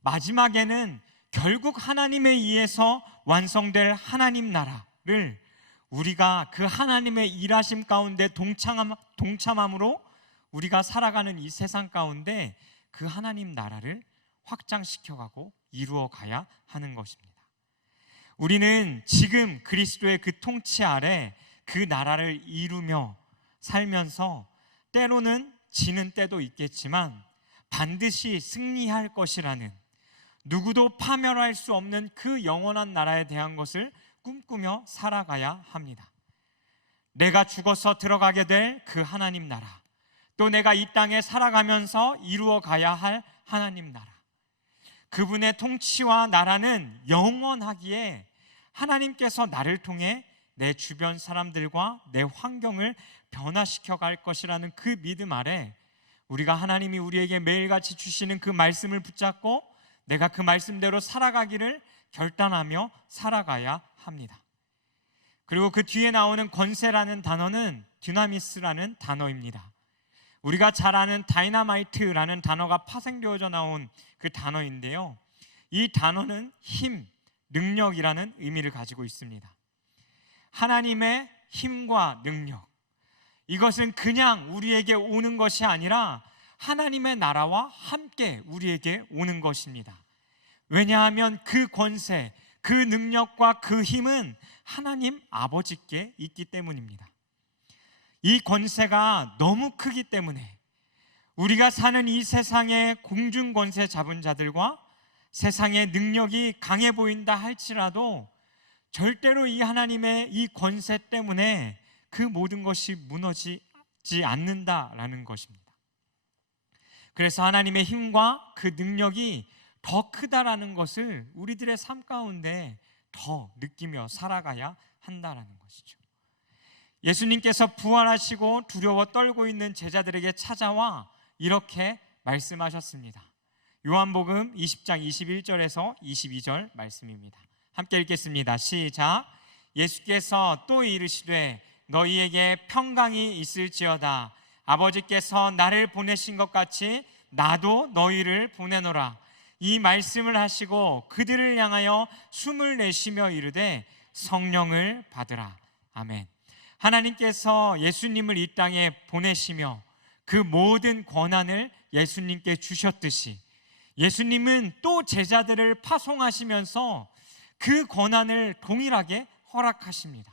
마지막에는 결국 하나님에 의해서 완성될 하나님 나라를 우리가 그 하나님의 일하심 가운데 동참함으로 우리가 살아가는 이 세상 가운데 그 하나님 나라를 확장시켜가고 이루어 가야 하는 것입니다. 우리는 지금 그리스도의 그 통치 아래 그 나라를 이루며 살면서 때로는 지는 때도 있겠지만 반드시 승리할 것이라는, 누구도 파멸할 수 없는 그 영원한 나라에 대한 것을 꿈꾸며 살아가야 합니다. 내가 죽어서 들어가게 될 그 하나님 나라, 또 내가 이 땅에 살아가면서 이루어 가야 할 하나님 나라, 그분의 통치와 나라는 영원하기에 하나님께서 나를 통해 내 주변 사람들과 내 환경을 변화시켜 갈 것이라는 그 믿음 아래 우리가 하나님이 우리에게 매일같이 주시는 그 말씀을 붙잡고 내가 그 말씀대로 살아가기를 결단하며 살아가야 합니다. 그리고 그 뒤에 나오는 권세라는 단어는 dynamis라는 단어입니다. 우리가 잘 아는 다이너마이트라는 단어가 파생되어져 나온 그 단어인데요, 이 단어는 힘, 능력이라는 의미를 가지고 있습니다. 하나님의 힘과 능력, 이것은 그냥 우리에게 오는 것이 아니라 하나님의 나라와 함께 우리에게 오는 것입니다. 왜냐하면 그 권세, 그 능력과 그 힘은 하나님 아버지께 있기 때문입니다. 이 권세가 너무 크기 때문에 우리가 사는 이 세상의 공중 권세 잡은 자들과 세상의 능력이 강해 보인다 할지라도 절대로 이 하나님의 이 권세 때문에 그 모든 것이 무너지지 않는다라는 것입니다. 그래서 하나님의 힘과 그 능력이 더 크다라는 것을 우리들의 삶 가운데 더 느끼며 살아가야 한다라는 것이죠. 예수님께서 부활하시고 두려워 떨고 있는 제자들에게 찾아와 이렇게 말씀하셨습니다. 요한복음 20장 21절에서 22절 말씀입니다. 함께 읽겠습니다. 시작. 예수께서 또 이르시되 너희에게 평강이 있을지어다. 아버지께서 나를 보내신 것 같이 나도 너희를 보내노라. 이 말씀을 하시고 그들을 향하여 숨을 내쉬며 이르되 성령을 받으라. 아멘. 하나님께서 예수님을 이 땅에 보내시며 그 모든 권한을 예수님께 주셨듯이 예수님은 또 제자들을 파송하시면서 그 권한을 동일하게 허락하십니다.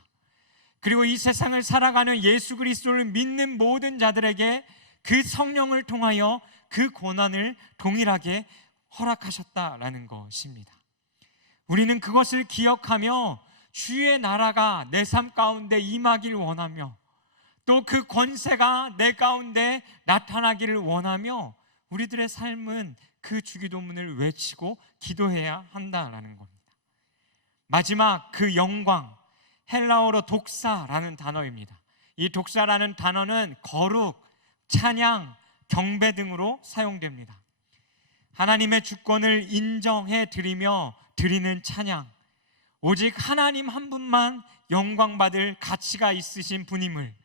그리고 이 세상을 살아가는 예수 그리스도를 믿는 모든 자들에게 그 성령을 통하여 그 권한을 동일하게 허락하셨다라는 것입니다. 우리는 그것을 기억하며 주의 나라가 내 삶 가운데 임하길 원하며 또 그 권세가 내 가운데 나타나기를 원하며 우리들의 삶은 그 주기도문을 외치고 기도해야 한다라는 겁니다. 마지막 그 영광, 헬라어로 독사라는 단어입니다. 이 독사라는 단어는 거룩, 찬양, 경배 등으로 사용됩니다. 하나님의 주권을 인정해 드리며 드리는 찬양, 오직 하나님 한 분만 영광받을 가치가 있으신 분임을,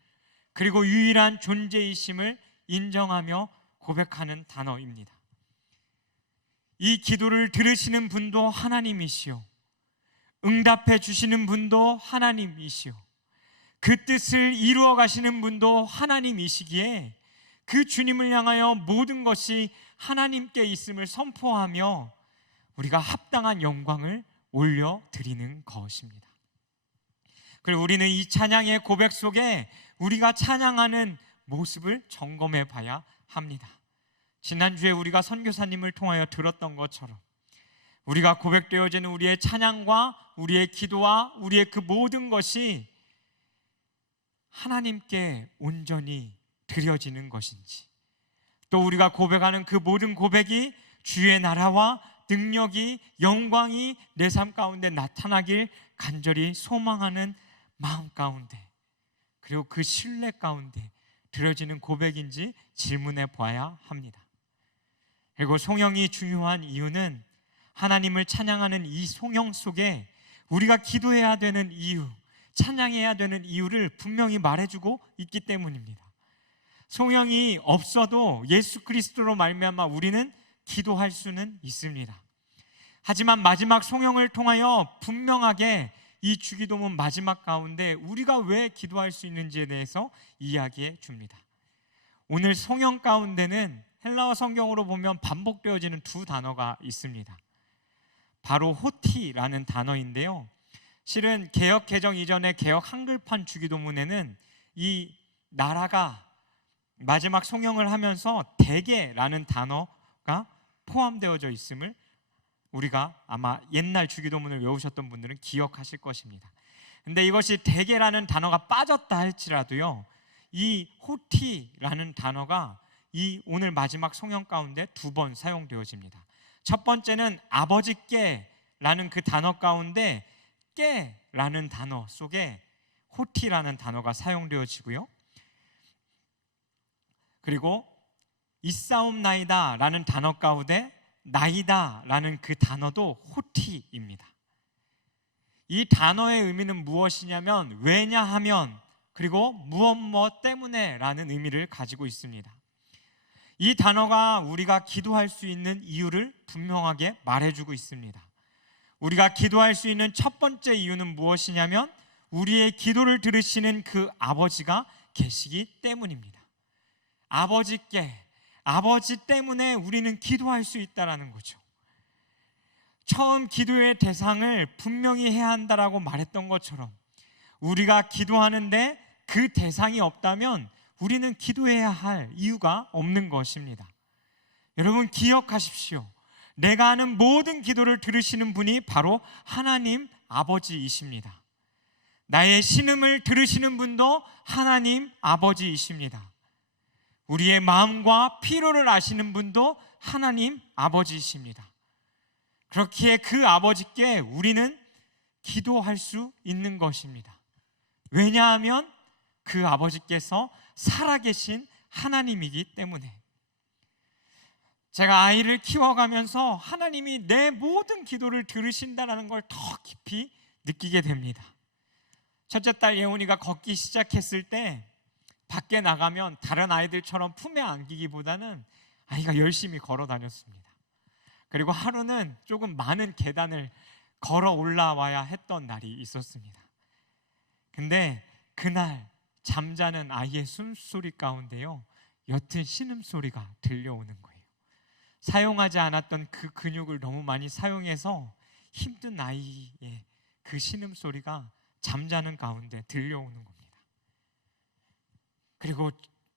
그리고 유일한 존재이심을 인정하며 고백하는 단어입니다. 이 기도를 들으시는 분도 하나님이시오, 응답해 주시는 분도 하나님이시오, 그 뜻을 이루어 가시는 분도 하나님이시기에 그 주님을 향하여 모든 것이 하나님께 있음을 선포하며 우리가 합당한 영광을 올려드리는 것입니다. 그리고 우리는 이 찬양의 고백 속에 우리가 찬양하는 모습을 점검해 봐야 합니다. 지난주에 우리가 선교사님을 통하여 들었던 것처럼 우리가 고백되어지는 우리의 찬양과 우리의 기도와 우리의 그 모든 것이 하나님께 온전히 드려지는 것인지, 또 우리가 고백하는 그 모든 고백이 주의 나라와 능력이, 영광이 내 삶 가운데 나타나길 간절히 소망하는 마음 가운데, 그리고 그 신뢰 가운데 드려지는 고백인지 질문해 봐야 합니다. 그리고 송영이 중요한 이유는 하나님을 찬양하는 이 송영 속에 우리가 기도해야 되는 이유, 찬양해야 되는 이유를 분명히 말해주고 있기 때문입니다. 송영이 없어도 예수 그리스도로 말미암아 우리는 기도할 수는 있습니다. 하지만 마지막 송영을 통하여 분명하게 이 주기도문 마지막 가운데 우리가 왜 기도할 수 있는지에 대해서 이야기해 줍니다. 오늘 송영 가운데는 헬라어 성경으로 보면 반복되어지는 두 단어가 있습니다. 바로 호티라는 단어인데요, 실은 개역 개정 이전의 개역 한글판 주기도문에는 이 나라가 마지막 송영을 하면서 대개라는 단어가 포함되어져 있음을 우리가 아마 옛날 주기도문을 외우셨던 분들은 기억하실 것입니다. 근데 이것이 대개라는 단어가 빠졌다 할지라도요, 이 호티라는 단어가 이 오늘 마지막 송영 가운데 두 번 사용되어집니다. 첫 번째는 아버지께라는 그 단어 가운데 깨라는 단어 속에 호티라는 단어가 사용되어지고요, 그리고 이싸움나이다라는 단어 가운데 나이다라는 그 단어도 호티입니다. 이 단어의 의미는 무엇이냐면 왜냐하면, 그리고 무엇 때문에라는 의미를 가지고 있습니다. 이 단어가 우리가 기도할 수 있는 이유를 분명하게 말해주고 있습니다. 우리가 기도할 수 있는 첫 번째 이유는 무엇이냐면 우리의 기도를 들으시는 그 아버지가 계시기 때문입니다. 아버지 때문에 우리는 기도할 수 있다는 거죠. 처음 기도의 대상을 분명히 해야 한다라고 말했던 것처럼 우리가 기도하는데 그 대상이 없다면 우리는 기도해야 할 이유가 없는 것입니다. 여러분 기억하십시오. 내가 하는 모든 기도를 들으시는 분이 바로 하나님 아버지이십니다. 나의 신음을 들으시는 분도 하나님 아버지이십니다. 우리의 마음과 필요를 아시는 분도 하나님 아버지이십니다. 그렇기에 그 아버지께 우리는 기도할 수 있는 것입니다. 왜냐하면 그 아버지께서 살아계신 하나님이기 때문에. 제가 아이를 키워가면서 하나님이 내 모든 기도를 들으신다는 걸 더 깊이 느끼게 됩니다. 첫째 딸 예원이가 걷기 시작했을 때 밖에 나가면 다른 아이들처럼 품에 안기기보다는 아이가 열심히 걸어 다녔습니다. 그리고 하루는 조금 많은 계단을 걸어 올라와야 했던 날이 있었습니다. 근데 그날 잠자는 아이의 숨소리 가운데요, 옅은 신음소리가 들려오는 거예요. 사용하지 않았던 그 근육을 너무 많이 사용해서 힘든 아이의 그 신음소리가 잠자는 가운데 들려오는 겁니다. 그리고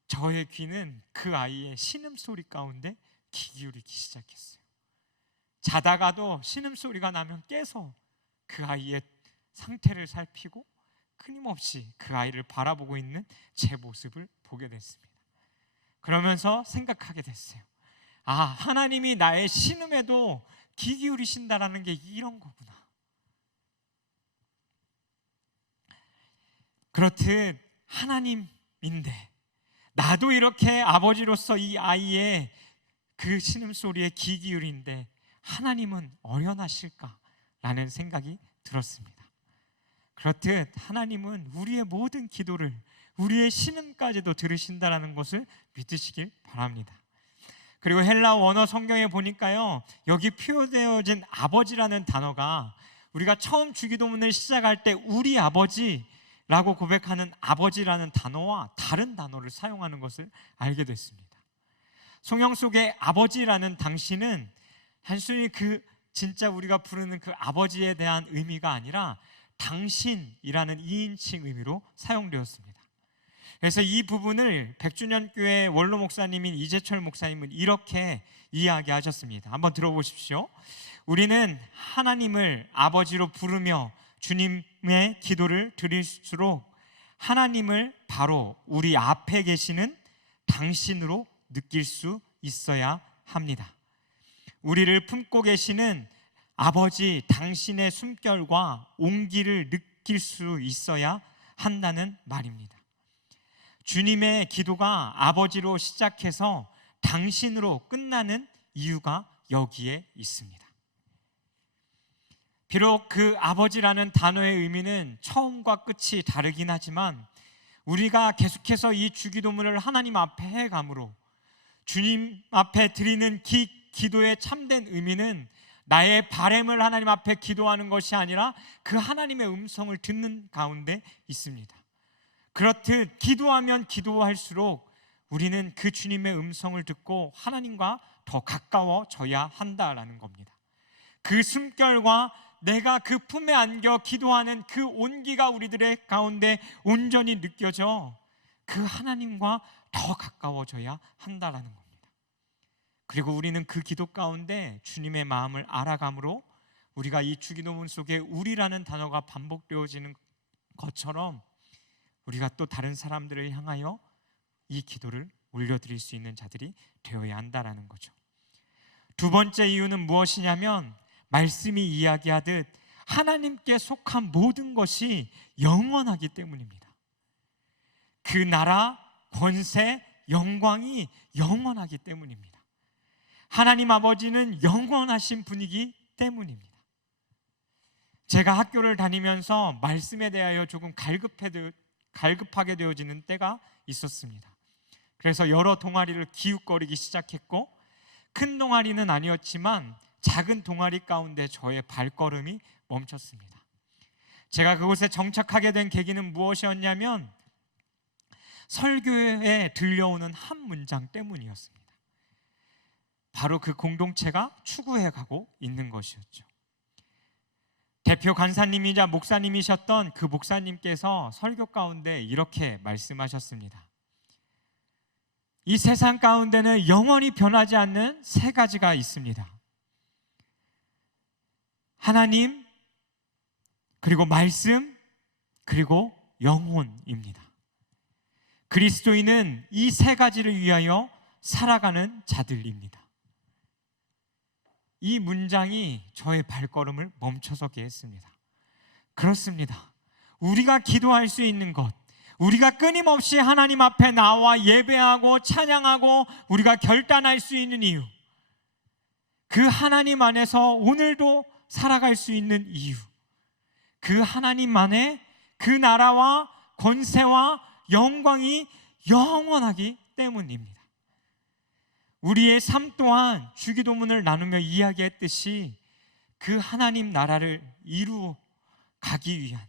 저의 귀는 그 아이의 신음소리 가운데 귀 기울이기 시작했어요. 자다가도 신음소리가 나면 깨서 그 아이의 상태를 살피고 그 끊임없이 그 아이를 바라보고 있는 제 모습을 보게 됐습니다. 그러면서 생각하게 됐어요. 아, 하나님이 나의 신음에도 귀 기울이신다라는 게 이런 거구나. 그렇듯 하나님인데 나도 이렇게 아버지로서 이 아이의 그 신음소리에 귀 기울인데 하나님은 어련하실까라는 생각이 들었습니다. 그렇듯 하나님은 우리의 모든 기도를, 우리의 신음까지도 들으신다라는 것을 믿으시길 바랍니다. 그리고 헬라어 원어 성경에 보니까요, 여기 표현되어진 아버지라는 단어가 우리가 처음 주기도문을 시작할 때 우리 아버지라고 고백하는 아버지라는 단어와 다른 단어를 사용하는 것을 알게 됐습니다. 성경 속의 아버지라는 당시는 단순히 그 진짜 우리가 부르는 그 아버지에 대한 의미가 아니라 당신이라는 2인칭 의미로 사용되었습니다. 그래서 이 부분을 백주년교회 원로 목사님인 이재철 목사님은 이렇게 이야기하셨습니다. 한번 들어보십시오. 우리는 하나님을 아버지로 부르며 주님의 기도를 드릴수록 하나님을 바로 우리 앞에 계시는 당신으로 느낄 수 있어야 합니다. 우리를 품고 계시는 아버지 당신의 숨결과 온기를 느낄 수 있어야 한다는 말입니다. 주님의 기도가 아버지로 시작해서 당신으로 끝나는 이유가 여기에 있습니다. 비록 그 아버지라는 단어의 의미는 처음과 끝이 다르긴 하지만 우리가 계속해서 이 주기도문을 하나님 앞에 해감으로 주님 앞에 드리는 기도의 참된 의미는 나의 바램을 하나님 앞에 기도하는 것이 아니라 그 하나님의 음성을 듣는 가운데 있습니다. 그렇듯 기도하면 기도할수록 우리는 그 주님의 음성을 듣고 하나님과 더 가까워져야 한다라는 겁니다. 그 숨결과 내가 그 품에 안겨 기도하는 그 온기가 우리들의 가운데 온전히 느껴져 그 하나님과 더 가까워져야 한다라는 겁니다. 그리고 우리는 그 기도 가운데 주님의 마음을 알아감으로 우리가 이 주기도문 속에 우리라는 단어가 반복되어지는 것처럼 우리가 또 다른 사람들을 향하여 이 기도를 올려드릴 수 있는 자들이 되어야 한다라는 거죠. 두 번째 이유는 무엇이냐면 말씀이 이야기하듯 하나님께 속한 모든 것이 영원하기 때문입니다. 그 나라, 권세, 영광이 영원하기 때문입니다. 하나님 아버지는 영원하신 분이기 때문입니다. 제가 학교를 다니면서 말씀에 대하여 조금 갈급하게 되어지는 때가 있었습니다. 그래서 여러 동아리를 기웃거리기 시작했고 큰 동아리는 아니었지만 작은 동아리 가운데 저의 발걸음이 멈췄습니다. 제가 그곳에 정착하게 된 계기는 무엇이었냐면 설교에 들려오는 한 문장 때문이었습니다. 바로 그 공동체가 추구해가고 있는 것이었죠. 대표 간사님이자 목사님이셨던 그 목사님께서 설교 가운데 이렇게 말씀하셨습니다. 이 세상 가운데는 영원히 변하지 않는 세 가지가 있습니다. 하나님, 그리고 말씀, 그리고 영혼입니다. 그리스도인은 이 세 가지를 위하여 살아가는 자들입니다. 이 문장이 저의 발걸음을 멈춰서게 했습니다. 그렇습니다. 우리가 기도할 수 있는 것, 우리가 끊임없이 하나님 앞에 나와 예배하고 찬양하고 우리가 결단할 수 있는 이유, 그 하나님 안에서 오늘도 살아갈 수 있는 이유, 그 하나님 안에 그 나라와 권세와 영광이 영원하기 때문입니다. 우리의 삶 또한 주기도문을 나누며 이야기했듯이 그 하나님 나라를 이루어 가기 위한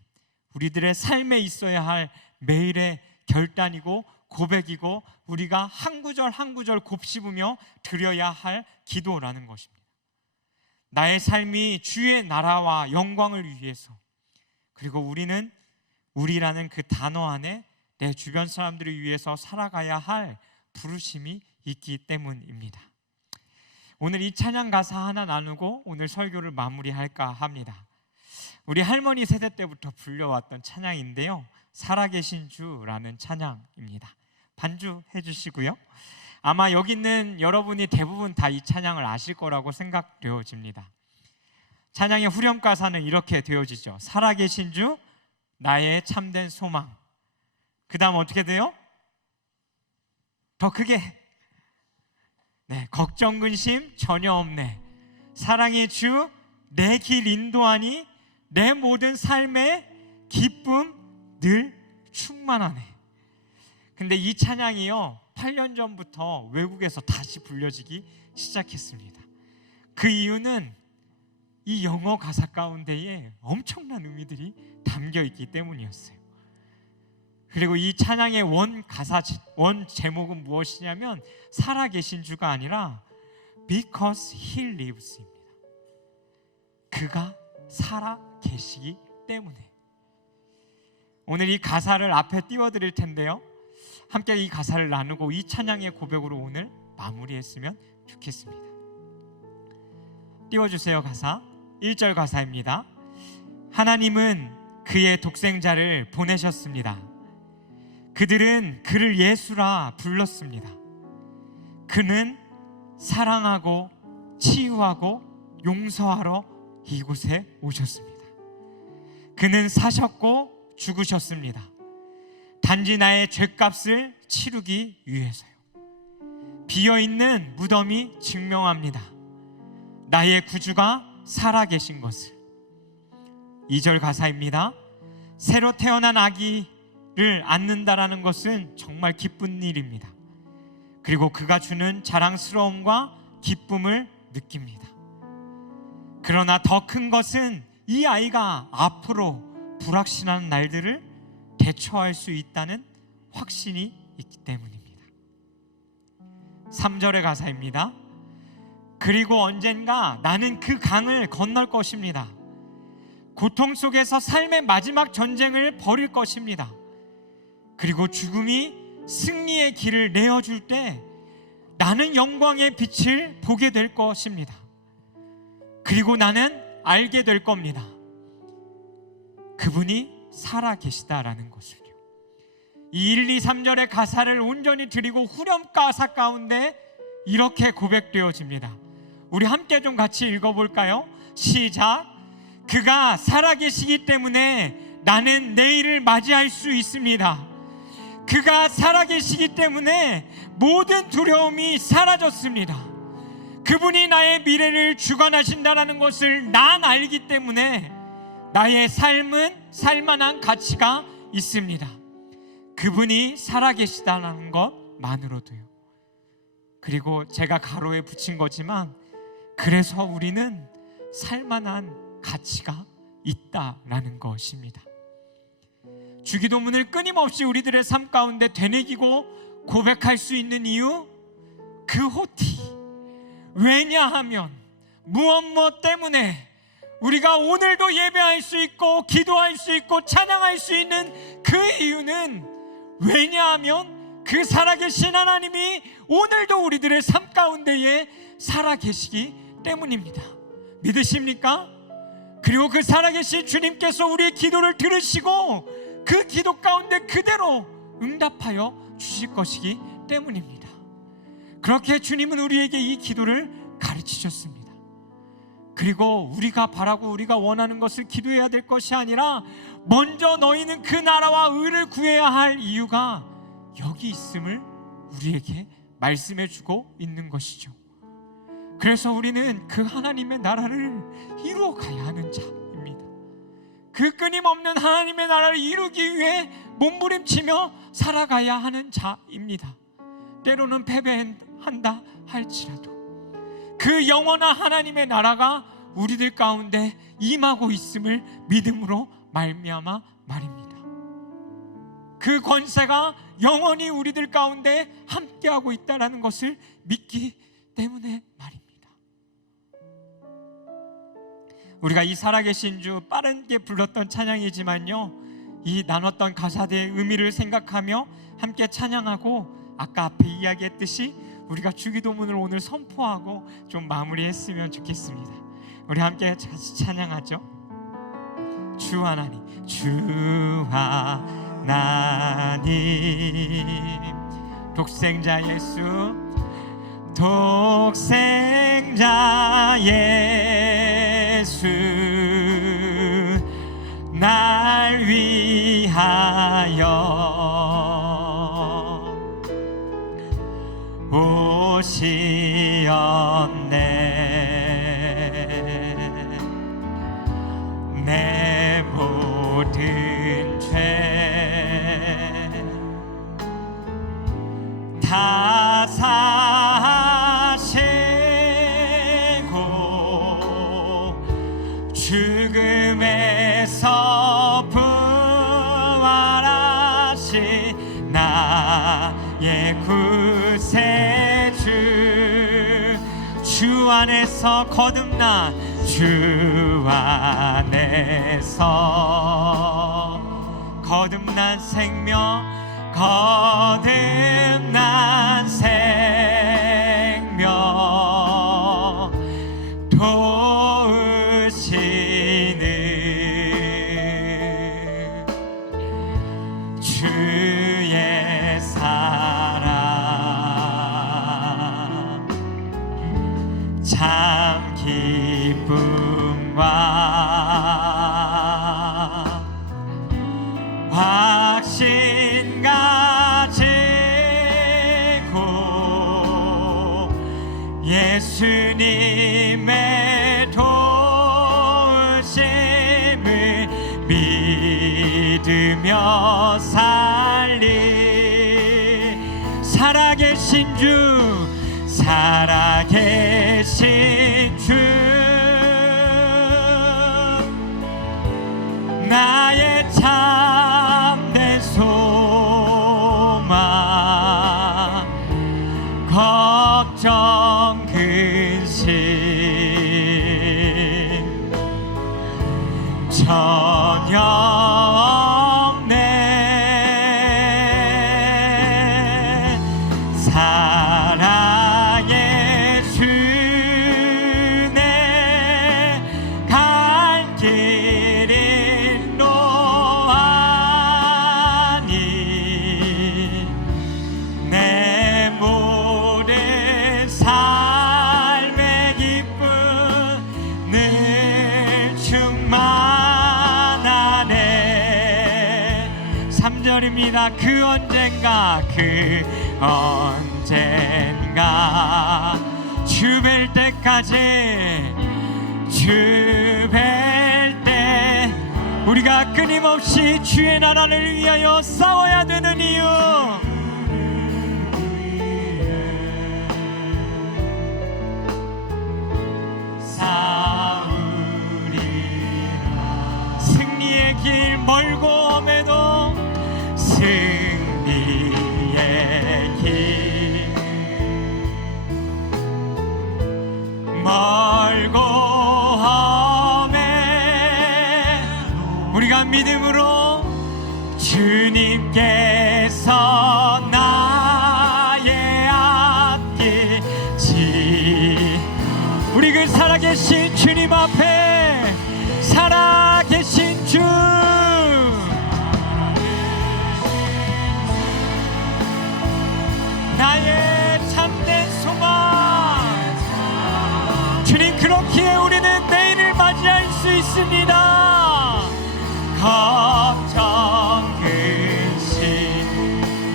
우리들의 삶에 있어야 할 매일의 결단이고 고백이고 우리가 한 구절 한 구절 곱씹으며 드려야 할 기도라는 것입니다. 나의 삶이 주의 나라와 영광을 위해서, 그리고 우리는 우리라는 그 단어 안에 내 주변 사람들을 위해서 살아가야 할 부르심이 있기 때문입니다. 오늘 이 찬양 가사 하나 나누고 오늘 설교를 마무리할까 합니다. 우리 할머니 세대 때부터 불려왔던 찬양인데요, 살아계신 주라는 찬양입니다. 반주해 주시고요. 아마 여기 있는 여러분이 대부분 다 이 찬양을 아실 거라고 생각되어집니다. 찬양의 후렴 가사는 이렇게 되어지죠. 살아계신 주 나의 참된 소망. 그 다음 어떻게 돼요? 더 크게, 네, 걱정 근심 전혀 없네. 사랑의 주 내 길 인도하니 내 모든 삶의 기쁨 늘 충만하네. 근데 이 찬양이요, 8년 전부터 외국에서 다시 불려지기 시작했습니다. 그 이유는 이 영어 가사 가운데에 엄청난 의미들이 담겨 있기 때문이었어요. 그리고 이 찬양의 원 제목은 무엇이냐면 살아계신 주가 아니라 Because He Lives입니다. 그가 살아계시기 때문에. 오늘 이 가사를 앞에 띄워드릴 텐데요, 함께 이 가사를 나누고 이 찬양의 고백으로 오늘 마무리했으면 좋겠습니다. 띄워주세요. 가사 1절 가사입니다. 하나님은 그의 독생자를 보내셨습니다. 그들은 그를 예수라 불렀습니다. 그는 사랑하고 치유하고 용서하러 이곳에 오셨습니다. 그는 사셨고 죽으셨습니다. 단지 나의 죄값을 치르기 위해서요. 비어있는 무덤이 증명합니다. 나의 구주가 살아계신 것을. 2절 가사입니다. 새로 태어난 아기를 안는다라는 것은 정말 기쁜 일입니다. 그리고 그가 주는 자랑스러움과 기쁨을 느낍니다. 그러나 더 큰 것은 이 아이가 앞으로 불확실한 날들을 대처할 수 있다는 확신이 있기 때문입니다. 3절의 가사입니다. 그리고 언젠가 나는 그 강을 건널 것입니다. 고통 속에서 삶의 마지막 전쟁을 벌일 것입니다. 그리고 죽음이 승리의 길을 내어줄 때 나는 영광의 빛을 보게 될 것입니다. 그리고 나는 알게 될 겁니다. 그분이 살아계시다라는 것을요. 이 1, 2, 3절의 가사를 온전히 드리고 후렴 가사 가운데 이렇게 고백되어집니다. 우리 함께 좀 같이 읽어볼까요? 시작. 그가 살아계시기 때문에 나는 내일을 맞이할 수 있습니다. 그가 살아계시기 때문에 모든 두려움이 사라졌습니다. 그분이 나의 미래를 주관하신다는 것을 난 알기 때문에 나의 삶은 살만한 가치가 있습니다. 그분이 살아계시다는 것만으로도요. 그리고 제가 가로에 붙인 거지만 그래서 우리는 살만한 가치가 있다라는 것입니다. 주기도문을 끊임없이 우리들의 삶 가운데 되새기고 고백할 수 있는 이유, 그 호티. 왜냐하면 무엇 때문에 우리가 오늘도 예배할 수 있고 기도할 수 있고 찬양할 수 있는 그 이유는, 왜냐하면 그 살아계신 하나님이 오늘도 우리들의 삶 가운데에 살아계시기 때문입니다. 믿으십니까? 그리고 그 살아계신 주님께서 우리의 기도를 들으시고 그 기도 가운데 그대로 응답하여 주실 것이기 때문입니다. 그렇게 주님은 우리에게 이 기도를 가르치셨습니다. 그리고 우리가 바라고 우리가 원하는 것을 기도해야 될 것이 아니라 먼저 너희는 그 나라와 의를 구해야 할 이유가 여기 있음을 우리에게 말씀해 주고 있는 것이죠. 그래서 우리는 그 하나님의 나라를 이루어 가야 하는 자입니다. 그 끊임없는 하나님의 나라를 이루기 위해 몸부림치며 살아가야 하는 자입니다. 때로는 패배한다 할지라도 그 영원한 하나님의 나라가 우리들 가운데 임하고 있음을 믿음으로 말미암아 말입니다. 그 권세가 영원히 우리들 가운데 함께하고 있다는 것을 믿기 때문에 말입니다. 우리가 이 살아계신 주 빠르게 불렀던 찬양이지만요, 이 나눴던 가사들의 의미를 생각하며 함께 찬양하고 아까 앞에 이야기했듯이 우리가 주기도문을 오늘 선포하고 좀 마무리했으면 좋겠습니다. 우리 함께 같이 찬양하죠. 주 하나님, 주 하나님. 독생자 예수, 독생자 예수, 날 위하여 오시었네. 내 모든 죄 다 사시고 죽음에서 부활하신 나의 구세주, 주 안에서 거듭난, 주 안에서 거듭난 생명, 거듭난 생명 도우시는 주의 사랑, 참 기쁨과 확신 가지고 예수님의 도우심을 믿으며 살리. 살아계신 주, 살아계신 주, 나의 참된 소망, 걱정 근심 전혀 없네. 사랑의 주네, 갈 길 인도하니 내 모든 삶의 기쁨 늘 충만하네. 3절입니다. 그 언젠가, 그 언젠가 주 뵐 때까지, 주 뵐 때 우리가 끊임없이 주의 나라를 위하여 싸워야 되는 이유, 싸우리라. 승리의 길 멀고 험해도 승리의 길 멀고 험해 우리가 믿음으로 주님께서 나의 앞길지, 우리 그 살아계신 주님 앞에, 살아계신 주, 나의 참된 소망, 주님, 그렇기에 우리는 내일을 맞이할 수 있습니다. 걱정 근심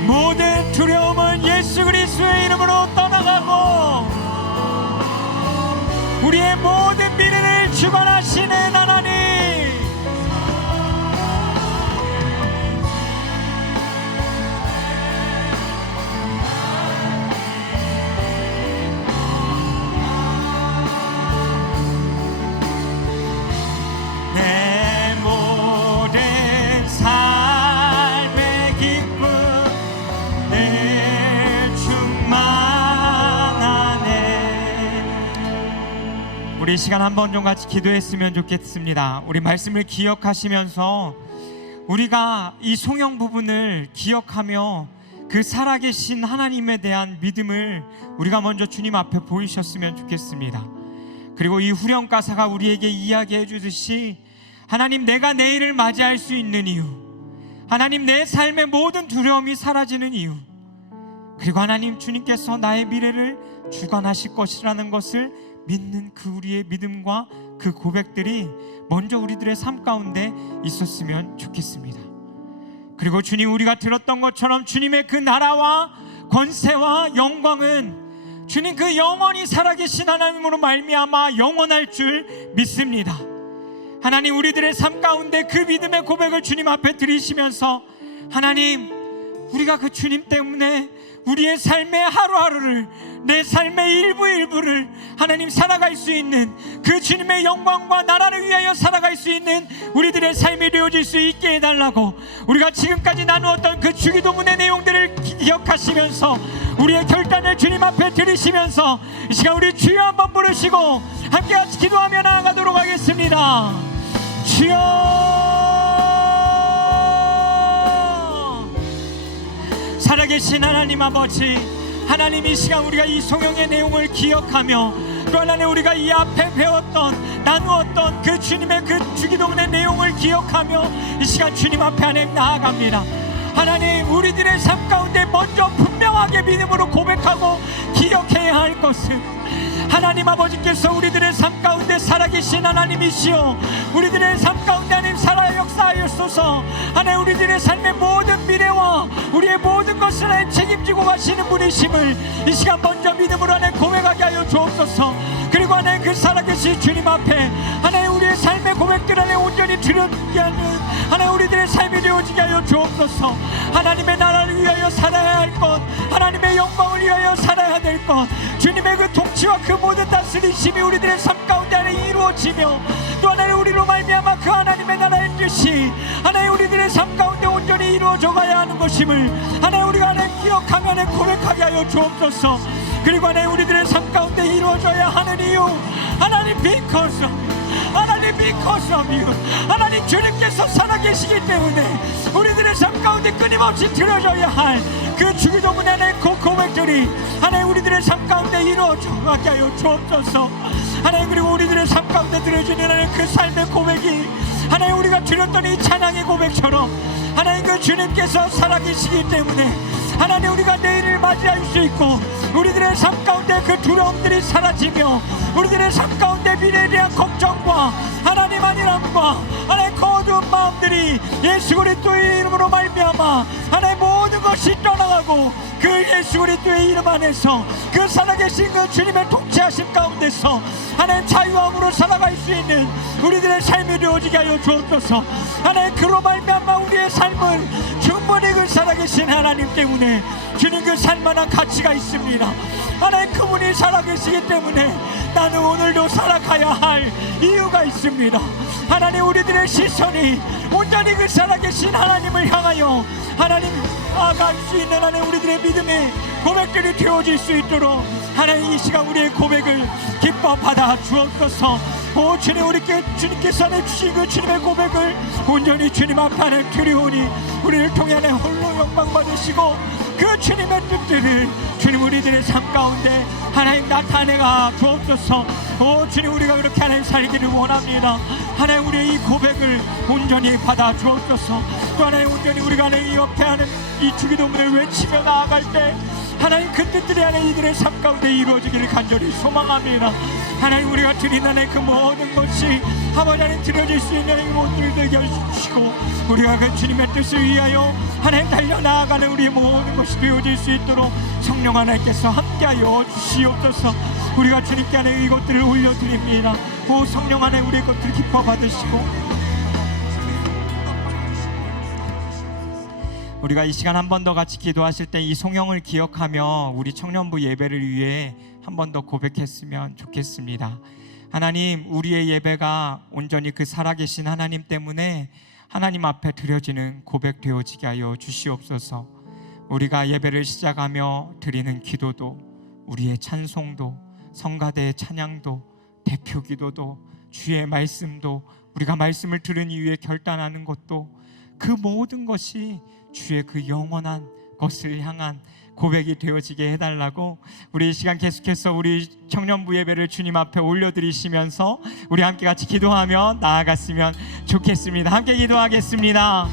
모든 두려움은 예수 그리스도의 이름으로 떠나가고, 우리의 모든 미래를 주관하시는 하나님, 내 모든 삶의 기쁨 늘 충만하네. 우리 시간 한 번 좀 같이 기도했으면 좋겠습니다. 우리 말씀을 기억하시면서 우리가 이 송영 부분을 기억하며 그 살아계신 하나님에 대한 믿음을 우리가 먼저 주님 앞에 보이셨으면 좋겠습니다. 그리고 이 후렴 가사가 우리에게 이야기해 주듯이 하나님, 내가 내일을 맞이할 수 있는 이유, 하나님, 내 삶의 모든 두려움이 사라지는 이유, 그리고 하나님, 주님께서 나의 미래를 주관하실 것이라는 것을 믿는 그 우리의 믿음과 그 고백들이 먼저 우리들의 삶 가운데 있었으면 좋겠습니다. 그리고 주님, 우리가 들었던 것처럼 주님의 그 나라와 권세와 영광은 주님 그 영원히 살아계신 하나님으로 말미암아 영원할 줄 믿습니다. 하나님, 우리들의 삶 가운데 그 믿음의 고백을 주님 앞에 드리시면서 하나님, 우리가 그 주님 때문에 우리의 삶의 하루하루를, 내 삶의 일부일부를 하나님 살아갈 수 있는 그 주님의 영광과 나라를 위하여 살아갈 수 있는 우리들의 삶이 되어질 수 있게 해달라고, 우리가 지금까지 나누었던 그 주기도문의 내용들을 기억하시면서 우리의 결단을 주님 앞에 드리시면서 이 시간 우리 주여 한번 부르시고 함께 같이 기도하며 나아가도록 하겠습니다. 주여, 살아계신 하나님 아버지, 하나님, 이 시간 우리가 이 성경의 내용을 기억하며 또 하나님, 우리가 이 앞에 배웠던 나누었던 그 주님의 그 주기도문의 내용을 기억하며 이 시간 주님 앞에 하나님 나아갑니다. 하나님, 우리들의 삶 가운데 먼저 분명하게 믿음으로 고백하고 기억해야 할 것은 하나님 아버지께서 우리들의 삶 가운데 살아계신 하나님이시오, 우리들의 삶 가운데 하나님 살아 역사하였소서. 하나님, 우리들의 삶의 모든 미래와 우리의 모든 것을 하나님 책임지고 가시는 분이심을 이 시간 먼저 믿음으로 하나님 고백하게 하여 주옵소서. 그리고 하나님, 그 살아계신 주님 앞에 하나님 우리의 삶의 고백들 안에 온전히 드려지게 하는 하나님 우리들의 삶이 되어지게 하여 주옵소서. 하나님의 나라를 위하여 살아야 할 것, 하나님의 영광을 위하여 살아야 될 것, 주님의 그 통치와 그 모든 다스리심이 우리들의 삶 가운데 안에 이루어지며 또 하나님 우리로 말미암아 그 하나님의 나라의 뜻이 하나님 우리들의 삶 가운데 온전히 이루어져 가야 하는 것임을 하나님 우리가 하나님 기억하며 하나님 고백하게 하여 주옵소서. 그리고 하나님 우리들의 삶 가운데 이루어져야 하는 이유, 하나님 because of you, 하나님 주님께서 살아계시기 때문에 우리들의 삶 가운데 끊임없이 드려져야 할 그 주기도문의 하나님 그 고백들이 하나님 우리들의 삶 가운데 이루어져 가게 하여 주옵소서. 하나님, 그리고 우리들의 삶 가운데 드려지는 하나님 그 삶의 고백이 하나님 우리가 드렸던 이 찬양의 고백처럼 하나님 그 주님께서 살아계시기 때문에 하나님 우리가 내일을 맞이할 수 있고 우리들의 삶 가운데 그 두려움들이 사라지며 우리들의 삶 가운데 미래에 대한 걱정과 하나님 아니람과 하나님 거두은 마음들이 예수 그리스도의 이름으로 말미암아 하나님 모든 것이 떠나가고 그 예수 그리스도의 이름 안에서 그 살아계신 그 주님의 통치하심 가운데서 하나님 자유함으로 살아갈 수 있는 우리들의 삶이 되어지게 하여 주옵소서. 하나님, 그로 말미암아 우리의 삶은 충분히 그 살아계신 하나님 때문에 주님 그 살만한 가치가 있습니다. 하나님, 그분이 살아계시기 때문에 나는 오늘도 살아가야 할 이유가 있습니다. 하나님, 우리들의 시선이 온전히 그 살아계신 하나님을 향하여 하나님 나아갈 수 있는 하나님 우리들의 믿음의 고백들이 되어질 수 있도록 하나님 이 시간 우리의 고백을 기뻐 받아 주옵소서. 오 주님, 주님께서 주신 그 주님의 고백을 온전히 주님 앞에 드리오니 우리를 통해 홀로 영광 받으시고 그 주님의 뜻들을 주님 우리들의 삶 가운데 하나님 나타내가 주옵소서. 오 주님, 우리가 그렇게 하나님 살기를 원합니다. 하나님, 우리의 이 고백을 온전히 받아 주옵소서. 또 하나님, 온전히 우리가 하나님 이 옆에 하는 이 주기도문을 외치며 나아갈 때 하나님 그 뜻들이 하나님 이들의 삶 가운데 이루어지기를 간절히 소망합니다. 하나님, 우리가 드린 하나님 그 모든 것이 아버지 하나님 드려질 수 있는 이 모든 되게 해주시고 우리가 그 주님의 뜻을 위하여 하나님 달려나아가는 우리의 모든 것이 되어질 수 있도록 성령 하나님께서 함께하여 주시옵소서. 우리가 주님께 하나님 이것들을 올려드립니다. 오 성령 하나님, 우리의 것들을 기뻐 받으시고 우리가 이 시간 한 번 더 같이 기도하실 때 이 성령을 기억하며 우리 청년부 예배를 위해 한 번 더 고백했으면 좋겠습니다. 하나님, 우리의 예배가 온전히 그 살아계신 하나님 때문에 하나님 앞에 드려지는 고백 되어지게 하여 주시옵소서. 우리가 예배를 시작하며 드리는 기도도, 우리의 찬송도, 성가대의 찬양도, 대표 기도도, 주의 말씀도, 우리가 말씀을 들은 이후에 결단하는 것도, 그 모든 것이 주의 그 영원한 것을 향한 고백이 되어지게 해달라고 우리 이 시간 계속해서 우리 청년부 예배를 주님 앞에 올려드리시면서 우리 함께 같이 기도하며 나아갔으면 좋겠습니다. 함께 기도하겠습니다.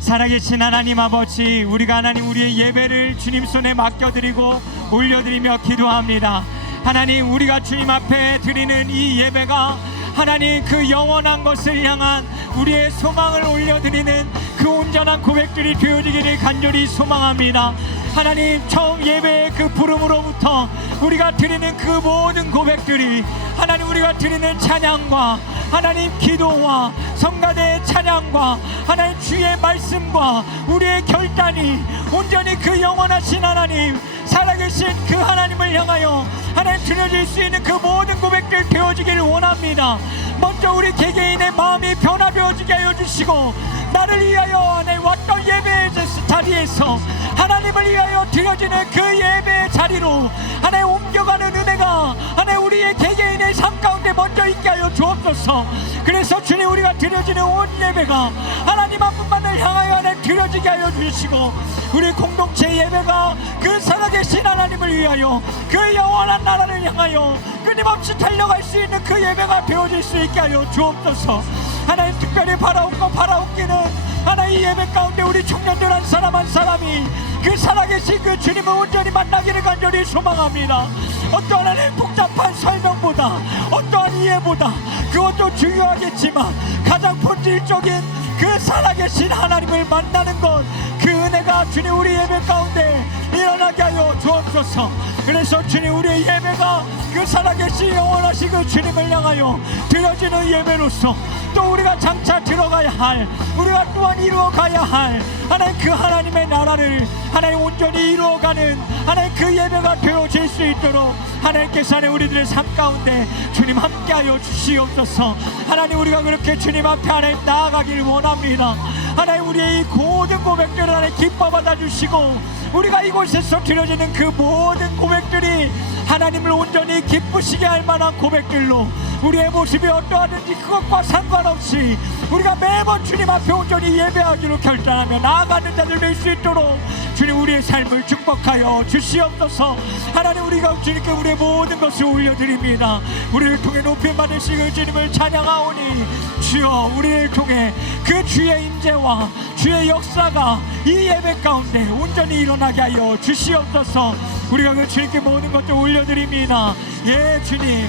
살아계신 하나님 아버지, 우리가 하나님 우리의 예배를 주님 손에 맡겨드리고 올려드리며 기도합니다. 하나님, 우리가 주님 앞에 드리는 이 예배가 하나님 그 영원한 것을 향한 우리의 소망을 올려드리는 그 온전한 고백들이 되어지기를 간절히 소망합니다. 하나님, 처음 예배의 그 부름으로부터 우리가 드리는 그 모든 고백들이 하나님 우리가 드리는 찬양과 하나님 기도와 성가대의 찬양과 하나님 주의 말씀과 우리의 결단이 온전히 그 영원하신 하나님, 살아계신 그 하나님을 향하여 하나님 드려질 수 있는 그 모든 고백들 되어지기를 원합니다. 먼저 우리 개개인의 마음이 변화되어지게 하여 주시고, 나를 위하여 하나님 왔던 예배의 자리에서 하나님을 위하여 드려지는 그 예배의 자리로 하나님 옮겨가는 은혜가 하나님 우리의 개개인의 삶 가운데 먼저 있게 하여 주옵소서. 그래서 주님, 우리가 드려지는 온 예배가 하나님 한 분만을 향하여 하나님 드려지게 하여 주시고, 우리 공동체 예배가 그 살아계신 하나님을 위하여 그 영원한 나라를 향하여 끊임없이 달려갈 수 있는 그 예배가 되어질 수 있게 하여 주옵소서. 하나님, 특별히 바라옵고 바라옵기는 하나님 이 예배 가운데 우리 청년들 한 사람 한 사람이 그 살아계신 그 주님을 온전히 만나기를 간절히 소망합니다. 어떠한 하나님 복잡한 설명보다, 어떠한 이해보다, 그것도 중요하겠지만 가장 본질적인 그 살아계신 하나님을 만나는 것, 그 은혜가 주님 우리 예배 가운데 일어나게 하여 주옵소서. 그래서 주님, 우리의 예배가 그 살아계신 영원하신 그 주님을 향하여 드려지는 예배로서 또 우리가 장차 들어가야 할, 우리가 또한 이루어가야 할 하나님 그 하나님의 나라를 하나님 온전히 이루어가는 하나님 그 예배가 되어질 수 있도록 하나님께서 하나님 우리들의 삶 가운데 주님 함께하여 주시옵소서. 하나님, 우리가 그렇게 주님 앞에 하나님 나아가기를 원합니다. 하나님, 우리의 이 모든 고백들을 하나님 기뻐 받아주시고, 우리가 이곳에서 드려지는 그 모든 고백들이 하나님을 온전히 기쁘시게 할 만한 고백들로 우리의 모습이 어떠하든지 그것과 상관없이 우리가 매번 주님 앞에 온전히 예배하기로 결단하며 나아가는 자들 될 수 있도록 주님 우리의 삶을 축복하여 주시옵소서. 하나님, 우리가 주님께 우리의 모든 것을 올려드립니다. 우리를 통해 높임 받으시고 주님을 찬양하오니, 주여, 우리를 통해 그 주의 임재와 주의 역사가 이 예배 가운데 온전히 일어나게 하여 주시옵소서. 우리가 그 주님께 모든 것을 올려드립니다. 예, 주님,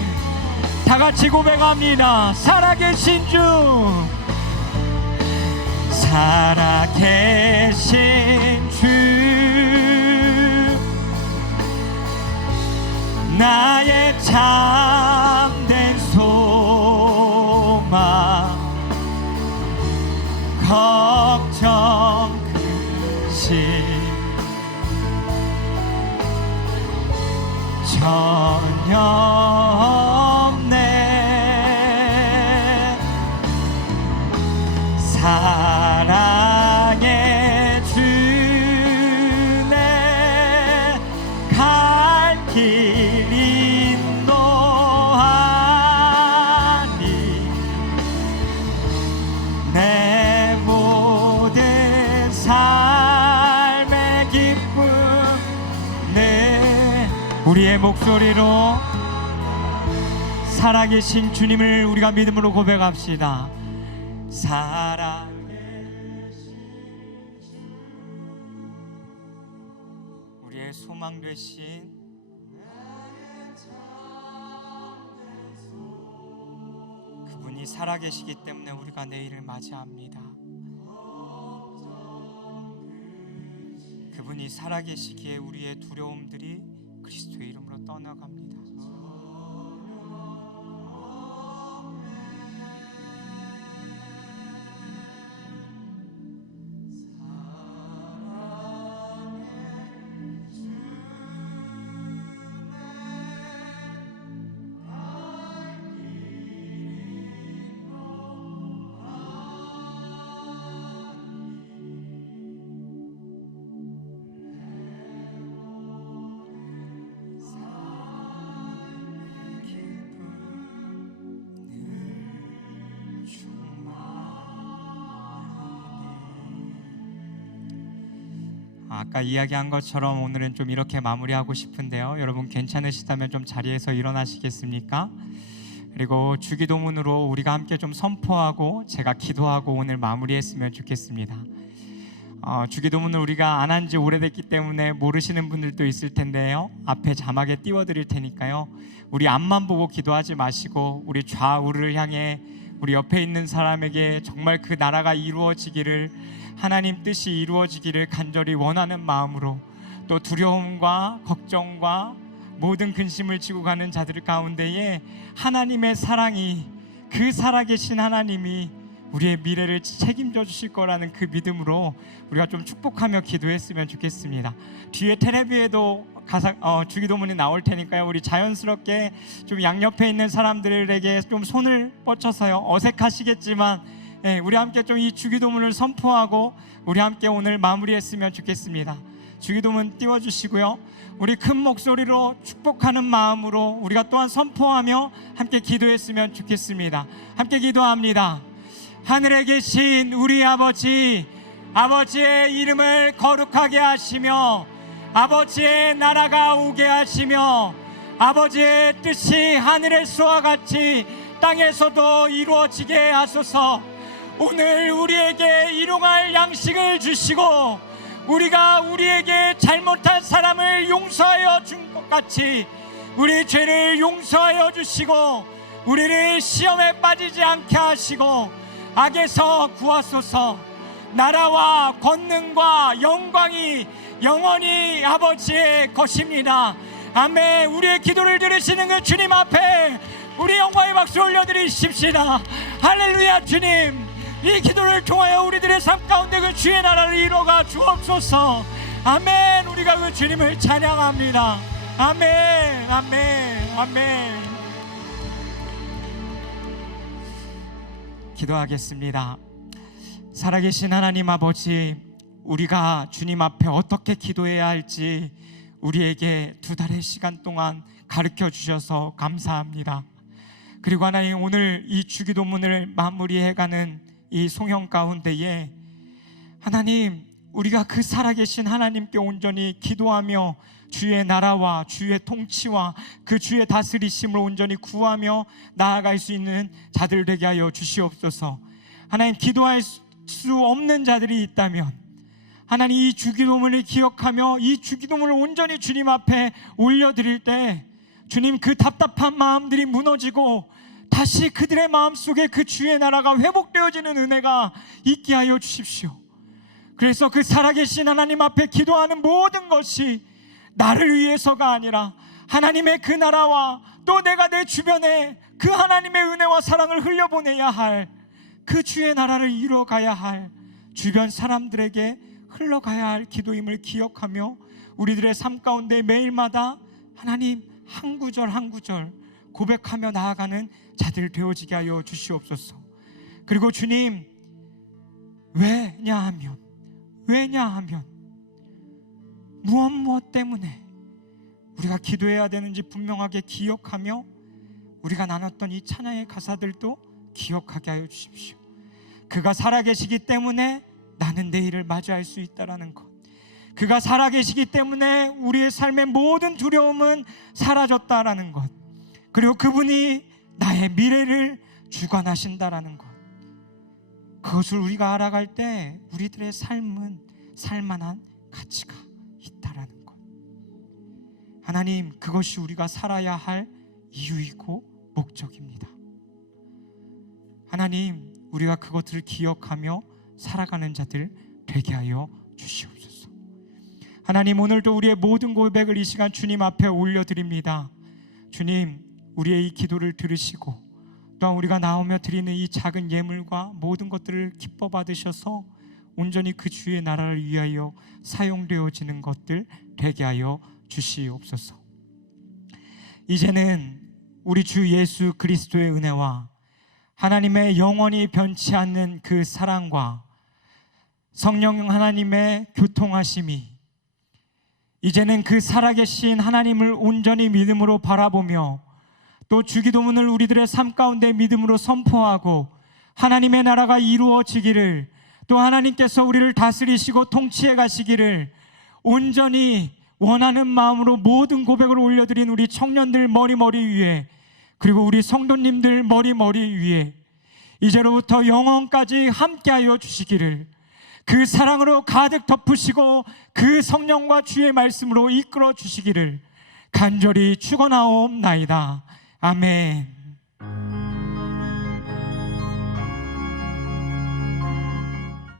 다 같이 고백합니다. 살아계신 주, 살아계신 주, 나의 참된 소망, 걱정 근심 전혀 없네. 사랑의 주네, 갈 길 인도하니 내 모든 삶의 기쁨. 네, 우리의 목소리로 살아계신 주님을 우리가 믿음으로 고백합시다. 우리의 소망 되신 그분이 살아계시기 때문에 우리가 내일을 맞이합니다. 그분이 살아계시기에 우리의 두려움들이 그리스도의 이름으로 떠나갑니다. 아까 이야기한 것처럼 오늘은 좀 이렇게 마무리하고 싶은데요. 여러분 괜찮으시다면 좀 자리에서 일어나시겠습니까? 그리고 주기도문으로 우리가 함께 좀 선포하고 제가 기도하고 오늘 마무리했으면 좋겠습니다. 주기도문을 우리가 안 한 지 오래됐기 때문에 모르시는 분들도 있을 텐데요. 앞에 자막에 띄워드릴 테니까요. 우리 앞만 보고 기도하지 마시고 우리 좌우를 향해 우리 옆에 있는 사람에게 정말 그 나라가 이루어지기를, 하나님 뜻이 이루어지기를 간절히 원하는 마음으로, 또 두려움과 걱정과 모든 근심을 지고 가는 자들 가운데에 하나님의 사랑이, 그 살아계신 하나님이 우리의 미래를 책임져 주실 거라는 그 믿음으로 우리가 좀 축복하며 기도했으면 좋겠습니다. 뒤에 텔레비에도 주기도문이 나올 테니까요. 우리 자연스럽게 좀 양옆에 있는 사람들에게 좀 손을 뻗쳐서요. 어색하시겠지만 우리 함께 좀 이 주기도문을 선포하고 우리 함께 오늘 마무리했으면 좋겠습니다. 주기도문 띄워주시고요. 우리 큰 목소리로 축복하는 마음으로 우리가 또한 선포하며 함께 기도했으면 좋겠습니다. 함께 기도합니다. 하늘에 계신 우리 아버지, 아버지의 이름을 거룩하게 하시며 아버지의 나라가 오게 하시며 아버지의 뜻이 하늘에서와 같이 땅에서도 이루어지게 하소서. 오늘 우리에게 일용할 양식을 주시고 우리가 우리에게 잘못한 사람을 용서하여 준 것 같이 우리 죄를 용서하여 주시고 우리를 시험에 빠지지 않게 하시고 악에서 구하소서. 나라와 권능과 영광이 영원히 아버지의 것입니다. 아멘. 우리의 기도를 들으시는 그 주님 앞에 우리 영광의 박수 올려드리십시다. 할렐루야. 주님, 이 기도를 통하여 우리들의 삶 가운데 그 주의 나라를 이뤄가 주옵소서. 아멘. 우리가 그 주님을 찬양합니다. 아멘. 아멘. 아멘. 기도하겠습니다. 살아계신 하나님 아버지, 우리가 주님 앞에 어떻게 기도해야 할지 우리에게 2달의 시간 동안 가르쳐 주셔서 감사합니다. 그리고 하나님, 오늘 이 주기도문을 마무리해가는 이 송영 가운데에 하나님, 우리가 그 살아계신 하나님께 온전히 기도하며 주의 나라와 주의 통치와 그 주의 다스리심을 온전히 구하며 나아갈 수 있는 자들 되게 하여 주시옵소서. 하나님, 기도할 수 없는 자들이 있다면 하나님, 이 주기도문을 기억하며 이 주기도문을 온전히 주님 앞에 올려드릴 때 주님, 그 답답한 마음들이 무너지고 다시 그들의 마음속에 그 주의 나라가 회복되어지는 은혜가 있게 하여 주십시오. 그래서 그 살아계신 하나님 앞에 기도하는 모든 것이 나를 위해서가 아니라 하나님의 그 나라와 또 내가 내 주변에 그 하나님의 은혜와 사랑을 흘려보내야 할 그 주의 나라를 이뤄가야 할 주변 사람들에게 흘러가야 할 기도임을 기억하며 우리들의 삶 가운데 매일마다 하나님 한 구절 한 구절 고백하며 나아가는 자들 되어지게 하여 주시옵소서. 그리고 주님, 왜냐하면 무엇 때문에 우리가 기도해야 되는지 분명하게 기억하며 우리가 나눴던 이 찬양의 가사들도 기억하게 하여 주십시오. 그가 살아계시기 때문에 나는 내일을 맞이할 수 있다라는 것, 그가 살아계시기 때문에 우리의 삶의 모든 두려움은 사라졌다라는 것, 그리고 그분이 나의 미래를 주관하신다라는 것, 그것을 우리가 알아갈 때 우리들의 삶은 살만한 가치가 있다라는 것, 하나님, 그것이 우리가 살아야 할 이유이고 목적입니다. 하나님, 우리가 그것들을 기억하며 살아가는 자들 되게 하여 주시옵소서. 하나님, 오늘도 우리의 모든 고백을 이 시간 주님 앞에 올려드립니다. 주님, 우리의 이 기도를 들으시고 또한 우리가 나오며 드리는 이 작은 예물과 모든 것들을 기뻐 받으셔서 온전히 그 주의 나라를 위하여 사용되어지는 것들 되게 하여 주시옵소서. 이제는 우리 주 예수 그리스도의 은혜와 하나님의 영원히 변치 않는 그 사랑과 성령 하나님의 교통하심이 이제는 그 살아계신 하나님을 온전히 믿음으로 바라보며 또 주기도문을 우리들의 삶 가운데 믿음으로 선포하고 하나님의 나라가 이루어지기를, 또 하나님께서 우리를 다스리시고 통치해 가시기를 온전히 원하는 마음으로 모든 고백을 올려드린 우리 청년들 머리 위에, 그리고 우리 성도님들 머리 위에 이제로부터 영원까지 함께하여 주시기를, 그 사랑으로 가득 덮으시고 그 성령과 주의 말씀으로 이끌어 주시기를 간절히 축원하옵나이다. 아멘.